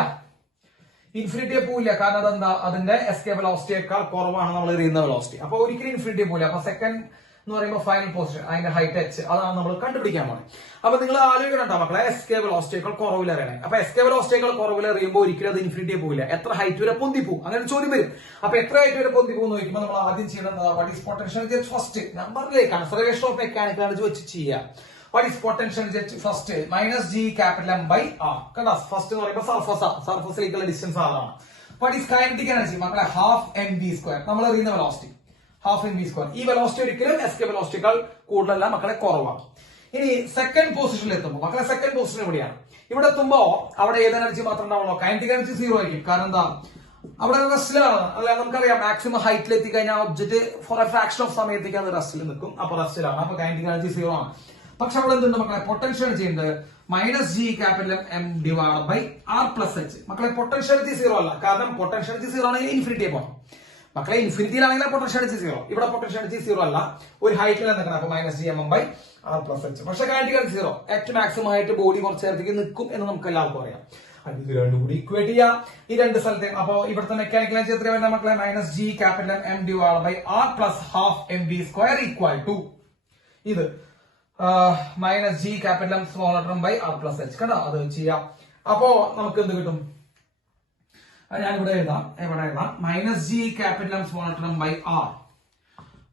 ഇൻഫിനിറ്റിയെ പോവില്ല. കാരണം അതെന്താ? അതിന്റെ എസ്കേപ്പ് വെലോസിറ്റിയേക്കാൾ കുറവാണ് നമ്മൾ എറിയുന്ന വെലോസിറ്റി. അപ്പൊ ഒരിക്കലും ഇൻഫിനിറ്റിയെ പോവില്ല. അപ്പൊ സെക്കൻഡ് എന്ന് പറയുമ്പോൾ ഫൈനൽ പൊസിഷൻ അതിന്റെ ഹൈറ്റ് h അതാണ് നമ്മൾ കണ്ടുപിടിക്കാൻ പോകുന്നത്. അപ്പൊ നിങ്ങൾ ആലോചിക്കണോ മക്കളെ, എസ്കേ വെലോസിറ്റിയേക്കാൾ കുറവിൽ അറിയണേ. അപ്പൊ എസ്കേ വെലോസിറ്റിയേക്കാൾ കുറവിൽ അറിയുമ്പോൾ ഒരിക്കലും അത് ഇൻഫിനിറ്റിയെ പോകില്ല, എത്ര ഹൈറ്റ് വരെ പൊന്തി പോകും അങ്ങനെ ചോദ്യം വരും. അപ്പൊ എത്ര ഹൈറ്റ് വരെ പൊന്തി പോകും ചോദിക്കുമ്പോൾ നമ്മൾ ആദ്യം ചെയ്യേണ്ടത് what is potential change first നമ്പറിലെ കൺസർവേഷൻ ഓഫ് മെക്കാനിക്കൽ എനർജി വെച്ച് ചെയ്യാം. What is potential change first minus G capital M by R. കണ്ടാ ഫസ്റ്റ് എന്ന് പറയുമ്പോൾ സർഫസിലേക്കുള്ള ഡിസ്റ്റൻസ് ആറാണ്. വാട്ട് ഈസ് കൈനറ്റിക് എനർജി മക്കളെ ഹാഫ് എം വി സ്ക്വയർ, നമ്മൾ അറിയുന്ന velocity half M V square. ഈ വെലോസിറ്റി ഒരിക്കലും എസ്കേ വെലോസിറ്റിയേക്കാൾ കൂടുതലല്ല മക്കളെ, കുറവാണ്. ഇനി സെക്കൻഡ് പൊസിഷനിൽ എത്തുമ്പോൾ മക്കളെ, സെക്കൻഡ് പൊസിഷൻ എവിടെയാണ്? ഇവിടെ എത്തുമ്പോ അവിടെ ഏത് എനർജി മാത്രം ഉണ്ടാവുള്ളൂ, കൈനറ്റിക് എനർജി 0 ആയിരിക്കും. കാരണം എന്താ, അവിടെ റെസ്റ്റിലാണ്. അല്ലെ, നമുക്കറിയാം മാക്സിമം ഹൈറ്റിൽ എത്തിക്കഴിഞ്ഞാൽ object for a fraction of സമയത്തേക്ക് അത് റെസ്റ്റിൽ നിൽക്കും. അപ്പൊ റെസ്റ്റിലാണ്, അപ്പൊ കൈനറ്റിക് എനർജി 0 ആണ്. പക്ഷെ അവിടെ എന്തുണ്ട് മക്കളെ, പൊട്ടൻഷ്യൽ എനർജി ഉണ്ട് minus G capital M divide by R plus H. മക്കളെ പൊട്ടൻഷ്യൽ എനർജി 0 അല്ല, കാരണം പൊട്ടൻഷ്യൽ എനർജി 0 ആണെങ്കിൽ ഇൻഫിനിറ്റിയെ പോകണം. മക്കളെ ഇൻഫിനിറ്റിയിലാണെങ്കിൽ പൊട്ടൻഷ്യൽ എനർജി 0, ഇവിടെ പൊട്ടൻഷ്യൽ എനർജി 0 അല്ല, ഒരു ഹൈറ്റിൽ നിൽക്കണം. അപ്പൊ minus G M M by R plus H. പക്ഷെ കൈനറ്റിക് എനർജി 0, ഏറ്റവും മാക്സിമം ആയിട്ട് ബോഡി കുറച്ച് നേരത്തേക്ക് നിൽക്കും എന്ന് നമുക്ക് എല്ലാവർക്കും അറിയാം. ഇത് രണ്ടും കൂടി ഇക്വേറ്റ് ചെയ്യാം ഈ രണ്ട് സ്ഥലത്തെ. അപ്പൊ ഇവിടുത്തെ മെക്കാനിക്കൽ എനർജി എത്ര വരുന്ന മക്കളെ, minus G capital M divide by R plus half M V square equal to ഇത് minus G capital M small letter by R plus H. കണ്ടോ, അത് ചെയ്യാം. അപ്പോ നമുക്ക് എന്ത് കിട്ടും, ഞാനിവിടെ എഴുതാം minus G capital M small letter by R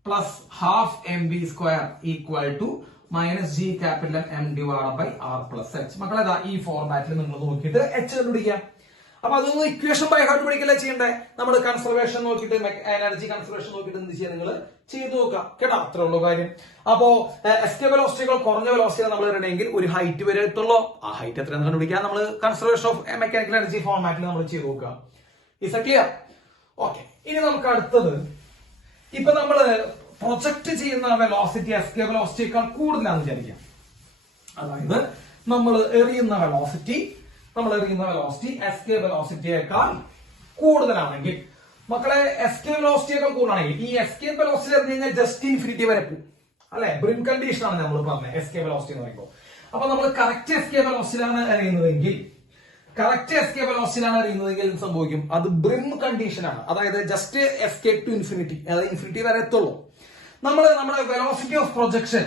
plus half M V square equal to minus G capital M divide by R plus H. മക്കളെ ഈ ഫോർമാറ്റിൽ നിങ്ങൾ നോക്കിയിട്ട് എച്ച് കണ്ടുപിടിക്കാം. അപ്പൊ അതൊന്നും ഇക്വേഷൻ ബൈ ഹാർട്ട് പഠിക്കല്ലേ ചെയ്യണ്ടേ, നമ്മൾ കൺസർവേഷൻ നോക്കിയിട്ട് എനർജി കൺസർവേഷൻ നോക്കിയിട്ട് എന്ത് ചെയ്യാൻ നിങ്ങൾ ചെയ്ത് നോക്കാം കേട്ടോ, അത്രേ ഉള്ളൂ കാര്യം. അപ്പോ എസ്കേ വെലോസിറ്റികൾ കുറഞ്ഞ വെലോസിറ്റി നമ്മൾ ഇടണമെങ്കിൽ ഒരു ഹൈറ്റ് വരെ എത്തുള്ളൂ. ആ ഹൈറ്റ് എത്രയാണെന്ന് കണ്ടുപിടിക്കാൻ നമ്മൾ കൺസർവേഷൻ ഓഫ് മെക്കാനിക്കൽ എനർജി ഫോർമാറ്റിൽ നമ്മൾ ചെയ്ത് നോക്കുക. Is A clear? ഓക്കെ, ഇനി നമുക്ക് അടുത്തത്, ഇപ്പൊ നമ്മള് പ്രൊജക്ട് ചെയ്യുന്ന വെലോസിറ്റി എസ്കേ വെലോസിറ്റിയേക്കാൾ കൂടുതലാണെന്ന് വിചാരിക്കാം. അതായത് നമ്മൾ എറിയുന്ന വെലോസിറ്റി എസ്കേ വെലോസിറ്റിയേക്കാൾ കൂടുതലാണെങ്കിൽ മക്കളെ, എസ്കേ വെലോസിറ്റിയേക്കാൾ കൂടുതലാണെങ്കിൽ ഈ എസ്കേ വെലോസിറ്റി എറിഞ്ഞു കഴിഞ്ഞാൽ ജസ്റ്റ് ഇൻഫിനിറ്റി വരെ പോകും അല്ലെ, ബ്രിം കണ്ടീഷൻ ആണ് നമ്മൾ പറഞ്ഞത് എസ്കേ വെലോസിറ്റി എന്ന് പറയുമ്പോൾ. അപ്പൊ നമ്മൾ കറക്റ്റ് എസ്കേ വെലോസിറ്റിയിലാണ് എറിയുന്നതെങ്കിൽ എന്ത് സംഭവിക്കും, അത് ബ്രിം കണ്ടീഷൻ ആണ്. അതായത് ജസ്റ്റ് എസ്കേപ്പ് ടു ഇൻഫിനിറ്റി, അതായത് ഇൻഫിനിറ്റി വരെ എത്തുള്ളൂ. നമ്മുടെ velocity of projection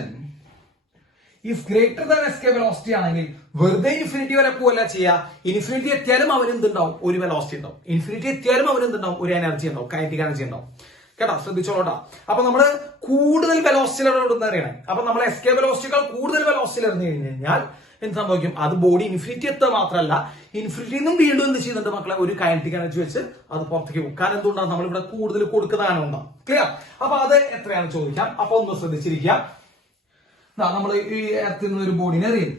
is greater than escape velocity ആണെങ്കിൽ വെറുതെ ഇൻഫിനിറ്റി വരെ പോവല്ല ചെയ്യുക, ഇൻഫിനിറ്റി എത്തിയാലും അവനെന്തുണ്ടാവും, ഒരു വെലോസിറ്റി ഉണ്ടാവും. ഇൻഫിനിറ്റി എത്തിയാലും അവനെന്തുണ്ടാവും, ഒരു എനർജി ഉണ്ടാവും, കൈനറ്റിക് എനർജി ഉണ്ടാവും. കേട്ടോ, ശ്രദ്ധിച്ചോളൂട്ടാ. അപ്പൊ നമ്മള് കൂടുതൽ വെലോസിറ്റിയിലോട്ട് അറിയണം. അപ്പൊ നമ്മൾ എസ്കേ വെലോസിറ്റികൾ കൂടുതൽ വെലോസിറ്റി എറിഞ്ഞു കഴിഞ്ഞാൽ എന്ത് സംഭവിക്കും, അത് ബോഡി ഇൻഫിനിറ്റി എത്തുക മാത്രമല്ല, ഇൻഫിനിറ്റിയിൽ നിന്നും വീണ്ടും എന്ത് ചെയ്യുന്നുണ്ട് മക്കളെ, ഒരു കൈനറ്റിക് എനർജി വെച്ച് അത് പുറത്തേക്ക് പോകും. കാരണം എന്തുകൊണ്ടാണ്, നമ്മളിവിടെ കൂടുതൽ കൊടുക്കുന്നതാണ് ഉണ്ടാവും. ക്ലിയർ? അപ്പൊ അത് എത്രയാണ് ചോദിക്കാം. അപ്പൊ ഒന്ന് ശ്രദ്ധിച്ചിരിക്കാം. നമ്മൾ ഈ എർത്തിൽ നിന്ന് ഒരു ബോഡിനെ എറിയും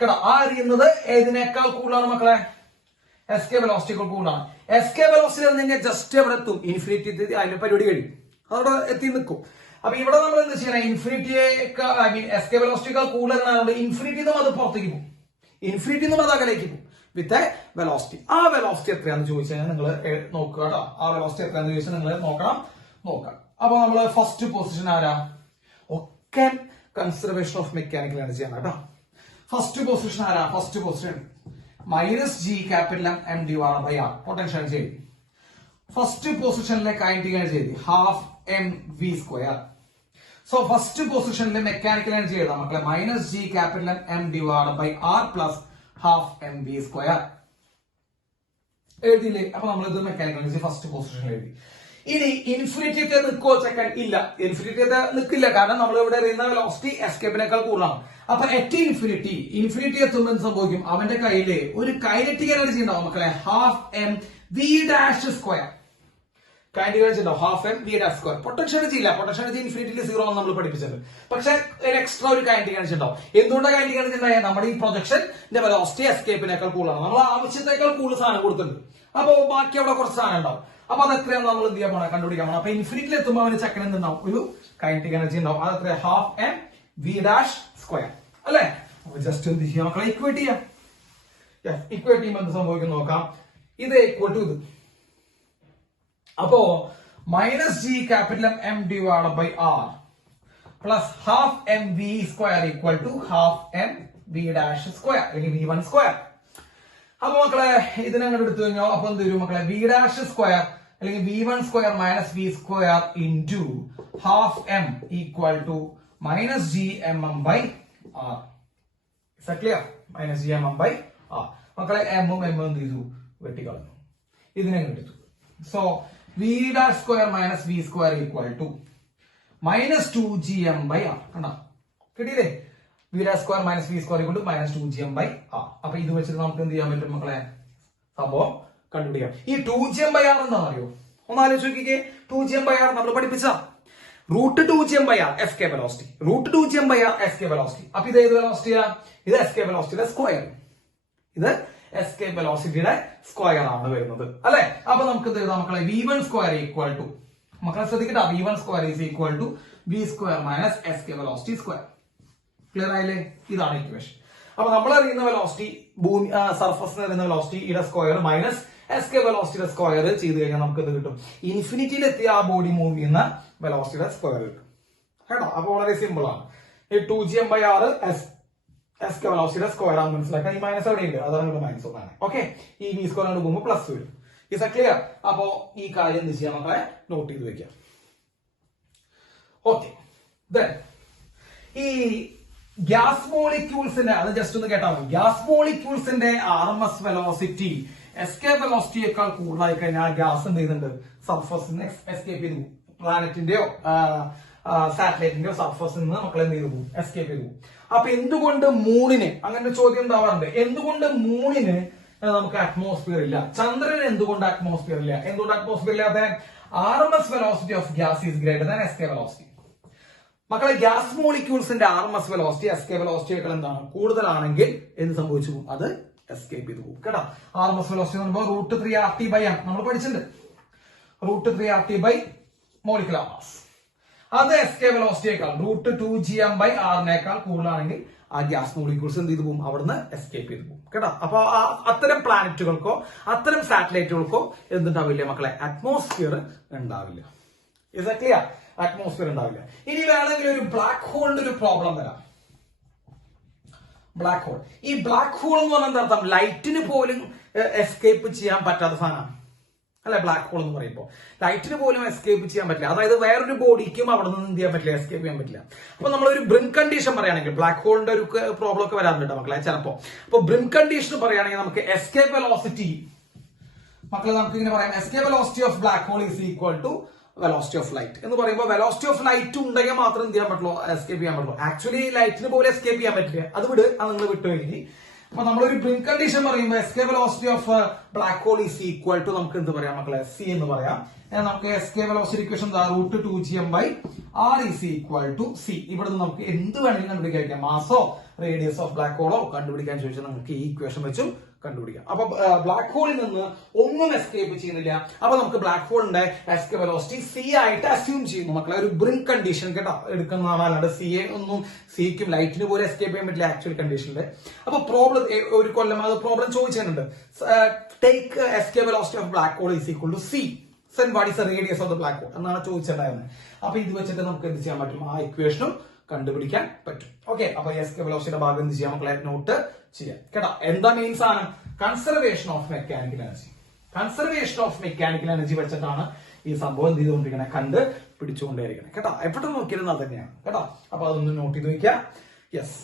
കേട്ടോ, ആ എറിയുന്നത് ഏതിനേക്കാൾ കൂടുതലാണ് മക്കളെ, എസ്കേ വെലോസിറ്റിയേക്കാൾ കൂടുതലാണ്. എസ്കേ വെലോസിറ്റി എറിഞ്ഞു കഴിഞ്ഞാൽ ജസ്റ്റ് എവിടെ എത്തും, ഇൻഫിനിറ്റി അതിന്റെ പരിപാടി കഴിയും, അതവിടെ എത്തി നിൽക്കും. അപ്പൊ ഇവിടെ നമ്മൾ എന്ത് ചെയ്യണം, ഇൻഫിനിറ്റിയേക്കാൾ എസ്കേ വെലോസിറ്റിയേക്കാൾ കൂടുതലാണ്, ഇൻഫിനിറ്റി നിന്നും അത് പുറത്തേക്ക് പോകും, ഇൻഫിനിറ്റി നിന്നും അത് അകലേക്ക് പോകും വിത്ത് വെലോസിറ്റി. ആ വെലോസിറ്റി എത്രയാണെന്ന് ചോദിച്ചാൽ നിങ്ങൾ നോക്കുക കേട്ടോ, ആ വെലോസിറ്റി എത്രയാണെന്ന് ചോദിച്ചാൽ നിങ്ങൾ നോക്കാം. അപ്പൊ നമ്മള് ഫസ്റ്റ് പൊസിഷൻ ആരാ, ഒക്കെ കൺസർവേഷൻ ഓഫ് മെക്കാനിക്കൽ എനർജി ആണ് കേട്ടോ. ഫസ്റ്റ് പൊസിഷൻ ആരാ, first position minus G capital M divide by R potential energy. First പൊസിഷനിലെ kinetic energy half M V square. So first പൊസിഷനിലെ മെക്കാനിക്കൽ എനർജി എഴുതാം മക്കളെ, minus G capital M divide by R plus half M V square. എഴുതിയില്ലേ? അപ്പൊ നമ്മളിത് mechanical energy first പൊസിഷനിൽ എഴുതി. ഇനി ഇൻഫിനിറ്റിത്തെ നിൽക്കുമോ ചെക്കൻ? ഇല്ല, ഇൻഫിനിറ്റിത്തെ നിൽക്കില്ല. കാരണം നമ്മൾ ഇവിടെ അറിയുന്ന വെലോസിറ്റി എസ്കേപ്പിനേക്കാൾ കൂടുതലാണ്. അപ്പൊ അറ്റ് ഇൻഫിനിറ്റി എത്തുമ്പോൾ എന്ത് സംഭവിക്കും, അവന്റെ കയ്യില് ഒരു കൈനറ്റിക് എനർജി ഉണ്ടാവും മക്കളെ, half M V dash square. Kinetic energy ഉണ്ടാവും half M V dash square. Potential energy ഇല്ല, പൊട്ടൻഷ്യൽ എനർജി ഇൻഫിനിറ്റിയിൽ 0 ആണ് നമ്മൾ പഠിപ്പിച്ചത്. പക്ഷെ ഒരു എക്സ്ട്രാ ഒരു കൈനറ്റിക് എനർജി ഉണ്ടാവും. എന്തുകൊണ്ടാണ് കൈനറ്റിക് എനർജി ഉണ്ടായത്, നമ്മുടെ ഈ പ്രൊജക്ഷന്റെ വെലോസിറ്റി എസ്കേപ്പിനേക്കാൾ കൂടുതലാണ്, നമ്മൾ ആവശ്യത്തേക്കാൾ കൂടുതൽ സാധനം കൊടുത്തിട്ടുണ്ട്. അപ്പൊ ബാക്കി അവിടെ കുറച്ച് സാധനം ഉണ്ടാവും. അപ്പൊ അത് എത്രയാണ് നമ്മൾ എന്ത് ചെയ്യാൻ പോകണം, കണ്ടുപിടിക്കാൻ പോകണം. അപ്പൊ ഇൻഫിനിറ്റിയിൽ എത്തുമ്പോൾ അവന് ചെക്കൻ എന്തുണ്ടാവും, ഒരു കൈനറ്റിക് എനർജി ഉണ്ടാവും. അത് എത്ര, half M V dash square അല്ലെ. അപ്പൊ ജസ്റ്റ് എന്ത് ചെയ്യാം മക്കളെ, ഇക്വേറ്റ് ചെയ്യാം. ഇക്വേറ്റ് ചെയ്യുമ്പോൾ എന്ത് സംഭവിക്കും നോക്കാം. ഇത് ഈക്വൽ ടു ഇത്. അപ്പോ minus G capital M divide by R plus half M V square equal to half M V dash square അല്ലെങ്കിൽ വി വൺ സ്ക്വയർ. അപ്പൊ മക്കളെ ഇതിനങ്ങനെ എടുത്തു കഴിഞ്ഞാൽ അപ്പൊ എന്ത് വരും മക്കളെ, വി ഡാഷ് സ്ക്വയർ അല്ലെങ്കിൽ v1 square minus v square into half m equal to minus gmm by r. Is that clear? Minus gmm by r. മക്കളെ m ഉം m എന്ത് ചെയ്തു വെട്ടിക്കളഞ്ഞു, ഇതിനെ എടുത്തു. So v dash square minus v square equal to minus 2gm by r. കണ്ടോ കിട്ടിയില്ലേ? v dash square minus v square equal to minus 2gm by r. അപ്പൊ ഇത് വെച്ചിട്ട് നമുക്ക് എന്ത് ചെയ്യാൻ പറ്റും മക്കളെ? സംഭവം കണ്ടുപിടിക്കാം. ഈ 2gm by r എന്താണെന്ന് അറിയോ? ഒന്ന് ആലോചിച്ച് നോക്കിക്കേ. 2gm by r നമ്മൾ പഠിപ്പിച്ച root 2gm by r escape velocity, root 2gm by r escape velocity. അപ്പൊ ഇത് ഏത് വെലോസിറ്റിയാ? ഇത് escape velocity സ്ക്വയർ. ഇത് escape velocity സ്ക്വയർ ആണ് വരുന്നത് അല്ലെ? അപ്പൊ നമുക്ക് എന്ത് എഴുതാം മക്കളെ? v1 square equal to, മക്കളെ ശ്രദ്ധിക്കട്ടെ, v1 square is equal to v square minus escape velocity square. Clear ആയില്ലേ? ഇതാണ് ഇക്വേഷൻ. അപ്പൊ നമ്മൾ അറിയുന്ന വെലോസിറ്റി, ഭൂമി സർഫസിന് അറിയുന്ന വെലോസിറ്റി ഇയുടെ സ്ക്വയർ മൈനസ് എസ്കേപ്പ് വെലോസിറ്റിയുടെ സ്ക്വയർ ചെയ്ത് കഴിഞ്ഞാൽ നമുക്ക് ഇത് കിട്ടും. ഇൻഫിനിറ്റിയിൽ എത്തിയ ആ ബോഡി മൂവ് ചെയ്യുന്ന വെലോസിറ്റിയുടെ സ്ക്വയർ കിട്ടും കേട്ടോ. അപ്പൊ വളരെ സിമ്പിൾ ആണ്. ഈ 2gm by r എസ്കേപ്പ് വെലോസിറ്റിയുടെ സ്ക്വയർ ആണ് മനസ്സിലാക്കാൻ. ഈ മൈനസ് അവിടെ ഉണ്ട്, അതാണ് ഇവിടെ മൈനസ് ഒന്നാണ്. ഓക്കെ, ഈ v സ്ക്വയർ കൊണ്ട് പോകുമ്പോൾ പ്ലസ് വരും. Is A clear? അപ്പോ ഈ കാര്യം എന്ത് ചെയ്യാം മക്കളെ? നോട്ട് ചെയ്ത് വെക്കാം. ഓക്കെ, ഈ ഗ്യാസ് മോളിക്യൂൾസിന്റെ, അത് ജസ്റ്റ് ഒന്ന് കേട്ടാൽ മതി. ഗ്യാസ് മോളിക്യൂൾസിന്റെ RMS വെലോസിറ്റി എസ്കേപ്പ് വെലോസിറ്റിയേക്കാൾ കൂടുതലായി കഴിഞ്ഞാൽ ഗ്യാസ് എന്ത് ചെയ്യുന്നുണ്ട്? സർഫസിൽ നിന്ന് എസ്കേപ്പ് ചെയ്തു. പ്ലാനറ്റിന്റെയോ സാറ്റലൈറ്റിന്റെയോ സർഫസിൽ നിന്ന് മക്കളെ എന്ത് ചെയ്തു? എസ്കേപ്പ് ചെയ്തു. അപ്പൊ എന്തുകൊണ്ട് മൂണിന്, അങ്ങനെ ഒരു ചോദ്യം ഉണ്ടാവാറുണ്ട്, എന്തുകൊണ്ട് മൂണിന് നമുക്ക് അറ്റ്മോസ്ഫിയർ ഇല്ല? ചന്ദ്രന് എന്തുകൊണ്ട് അറ്റ്മോസ്ഫിയർ ഇല്ല? എന്തുകൊണ്ട് അറ്റ്മോസ്ഫിയർ ഇല്ലാതെ? RMS velocity of gas is greater than escape velocity. മക്കളെ, ഗ്യാസ് മോളിക്യൂൾസിന്റെ RMS വെലോസിറ്റി എസ്കേപ്പ് വെലോസിറ്റിയേക്കാൾ എന്താണ്? കൂടുതലാണെങ്കിൽ എന്ത് സംഭവിച്ചു? അത് എസ്കേപ്പ് ചെയ്ത് പോകും കേട്ടോ. RMS വെലോസിറ്റി എന്ന് പറയുമ്പോൾ റൂട്ട് 3RT ബൈ m നമ്മൾ പഠിച്ചിട്ടുണ്ട്. Root 3RT by molecular mass. അത് എസ്കേപ്പ് വെലോസിറ്റിയേക്കാൾ റൂട്ട് 2gm by r കൂടുതലാണെങ്കിൽ ആ ഗ്യാസ് മോളിക്യൂൾസ് എന്ത് ചെയ്ത് പോകും? അവിടുന്ന് എസ്കേപ്പ് ചെയ്ത് പോകും കേട്ടോ. അപ്പൊ അത്തരം പ്ലാനറ്റുകൾക്കോ അത്തരം സാറ്റലൈറ്റുകൾക്കോ എന്തുണ്ടാവില്ല മക്കളെ? അറ്റ്മോസ്ഫിയർ ഉണ്ടാവില്ല. Is A clear? അറ്റ്മോസ്ഫിയർ ഉണ്ടാവില്ല. ഇനി വേണമെങ്കിൽ ഒരു ബ്ലാക്ക് ഹോളിന്റെ ഒരു പ്രോബ്ലം വരാം. ബ്ലാക്ക് ഹോൾ, ഈ ബ്ലാക്ക് ഹോൾ എന്ന് പറഞ്ഞാൽ എന്താ അർത്ഥം? ലൈറ്റിന് പോലും എസ്കേപ്പ് ചെയ്യാൻ പറ്റാത്ത സാധനമാണ് അല്ലെ ബ്ലാക്ക് ഹോൾ എന്ന് പറയുമ്പോൾ. ലൈറ്റിന് പോലും എസ്കേപ്പ് ചെയ്യാൻ പറ്റില്ല, അതായത് വേറൊരു ബോഡിക്കും അവിടെ നിന്ന് എന്ത് ചെയ്യാൻ പറ്റില്ല? എസ്കേപ്പ് ചെയ്യാൻ പറ്റില്ല. അപ്പൊ നമ്മളൊരു ബ്രിം കണ്ടീഷൻ പറയുകയാണെങ്കിൽ, ബ്ലാക്ക് ഹോളിന്റെ ഒരു പ്രോബ്ലം ഒക്കെ വരാറുണ്ട് മക്കളെ ചിലപ്പോ. അപ്പൊ ബ്രിം കണ്ടീഷൻ പറയുകയാണെങ്കിൽ നമുക്ക് എസ്കേപ്പ് വെലോസിറ്റി, മക്കളെ നമുക്ക് ഇങ്ങനെ പറയാം, escape velocity of black hole is equal to velocity of light എന്ന് പറയുമ്പോൾ വെലോസിറ്റി ഓഫ് ലൈറ്റ് ഉണ്ടെങ്കിൽ മാത്രം എന്ത് ചെയ്യാൻ പറ്റുള്ളൂ? എസ്കേപ്പ് ചെയ്യാൻ പറ്റുള്ളൂ. ആക്ച്വലി ലൈറ്റിന് പോലും എസ്കേപ്പ് ചെയ്യാൻ പറ്റില്ല. അത് വിട്, അത് നിങ്ങൾ വിട്ടു കഴിഞ്ഞ്. അപ്പൊ നമ്മളൊരു ബ്രിം കണ്ടീഷൻ പറയുമ്പോൾ escape velocity of black hole is equal to നമുക്ക് എന്ത് പറയാം മക്കളെ? സി എന്ന് പറയാം. നമുക്ക് escape velocity equation root 2gm by r is equal to C. ഇവിടെ നിന്ന് നമുക്ക് എന്ത് വേണമെങ്കിലും കണ്ടുപിടിക്കാൻ, മാസോ റേഡിയസ് ഓഫ് ബ്ലാക്ക് ഹോളോ കണ്ടുപിടിക്കാൻ ചോദിച്ചാൽ നമുക്ക് ഈ ഇക്വേഷൻ വെച്ചും കണ്ടുപിടിക്കാം. അപ്പൊ ബ്ലാക്ക് ഹോളിൽ നിന്ന് ഒന്നും എസ്കേപ്പ് ചെയ്യുന്നില്ല. അപ്പൊ നമുക്ക് ബ്ലാക്ക് ഹോളിന്റെ എസ്കേപ്പ് വെലോസിറ്റി സി ആയിട്ട് അസ്യൂം ചെയ്യുന്നു മക്കളെ. ഒരു ബ്രിം കണ്ടീഷൻ കേട്ടോ എടുക്കുന്നതാണ്, അല്ലാണ്ട് സിയെ ഒന്നും, സിക്കും ലൈറ്റിന് പോലും എസ്കേപ്പ് ചെയ്യാൻ പറ്റില്ല ആക്ച്വൽ കണ്ടീഷനിൽ. അപ്പൊ പ്രോബ്ലം ഒരു കൊല്ലം അത് പ്രോബ്ലം ചോദിച്ചിട്ടുണ്ട്. Take escape velocity of black hole is equal to C. Then what is the radius of the black hole എന്നാണ് ചോദിച്ചിട്ടുണ്ടായിരുന്നത്. അപ്പൊ ഇത് വെച്ചിട്ട് നമുക്ക് എന്ത് ചെയ്യാൻ പറ്റും? ആ ഇക്വേഷനും കണ്ടുപിടിക്കാൻ പറ്റും. ഓക്കെ, അപ്പൊ എസ്കേപ്പ് വെലോസിറ്റിയുടെ ഭാഗം എന്ത് ചെയ്യാം മക്കളെ? നോട്ട് ചെയ്യാം കേട്ടോ. എന്താ മെയിൻ സാധനം? Conservation of mechanical energy. Conservation of mechanical energy വെച്ചിട്ടാണ് ഈ സംഭവം എന്ത് ചെയ്തുകൊണ്ടിരിക്കണേ? കണ്ട് പിടിച്ചുകൊണ്ടേയിരിക്കണേ കേട്ടോ. എപ്പോഴും നോക്കിയിരുന്നത് അത് തന്നെയാണ് കേട്ടോ. അപ്പൊ അതൊന്ന് നോട്ട് ചെയ്ത് വെക്കാം. യെസ്.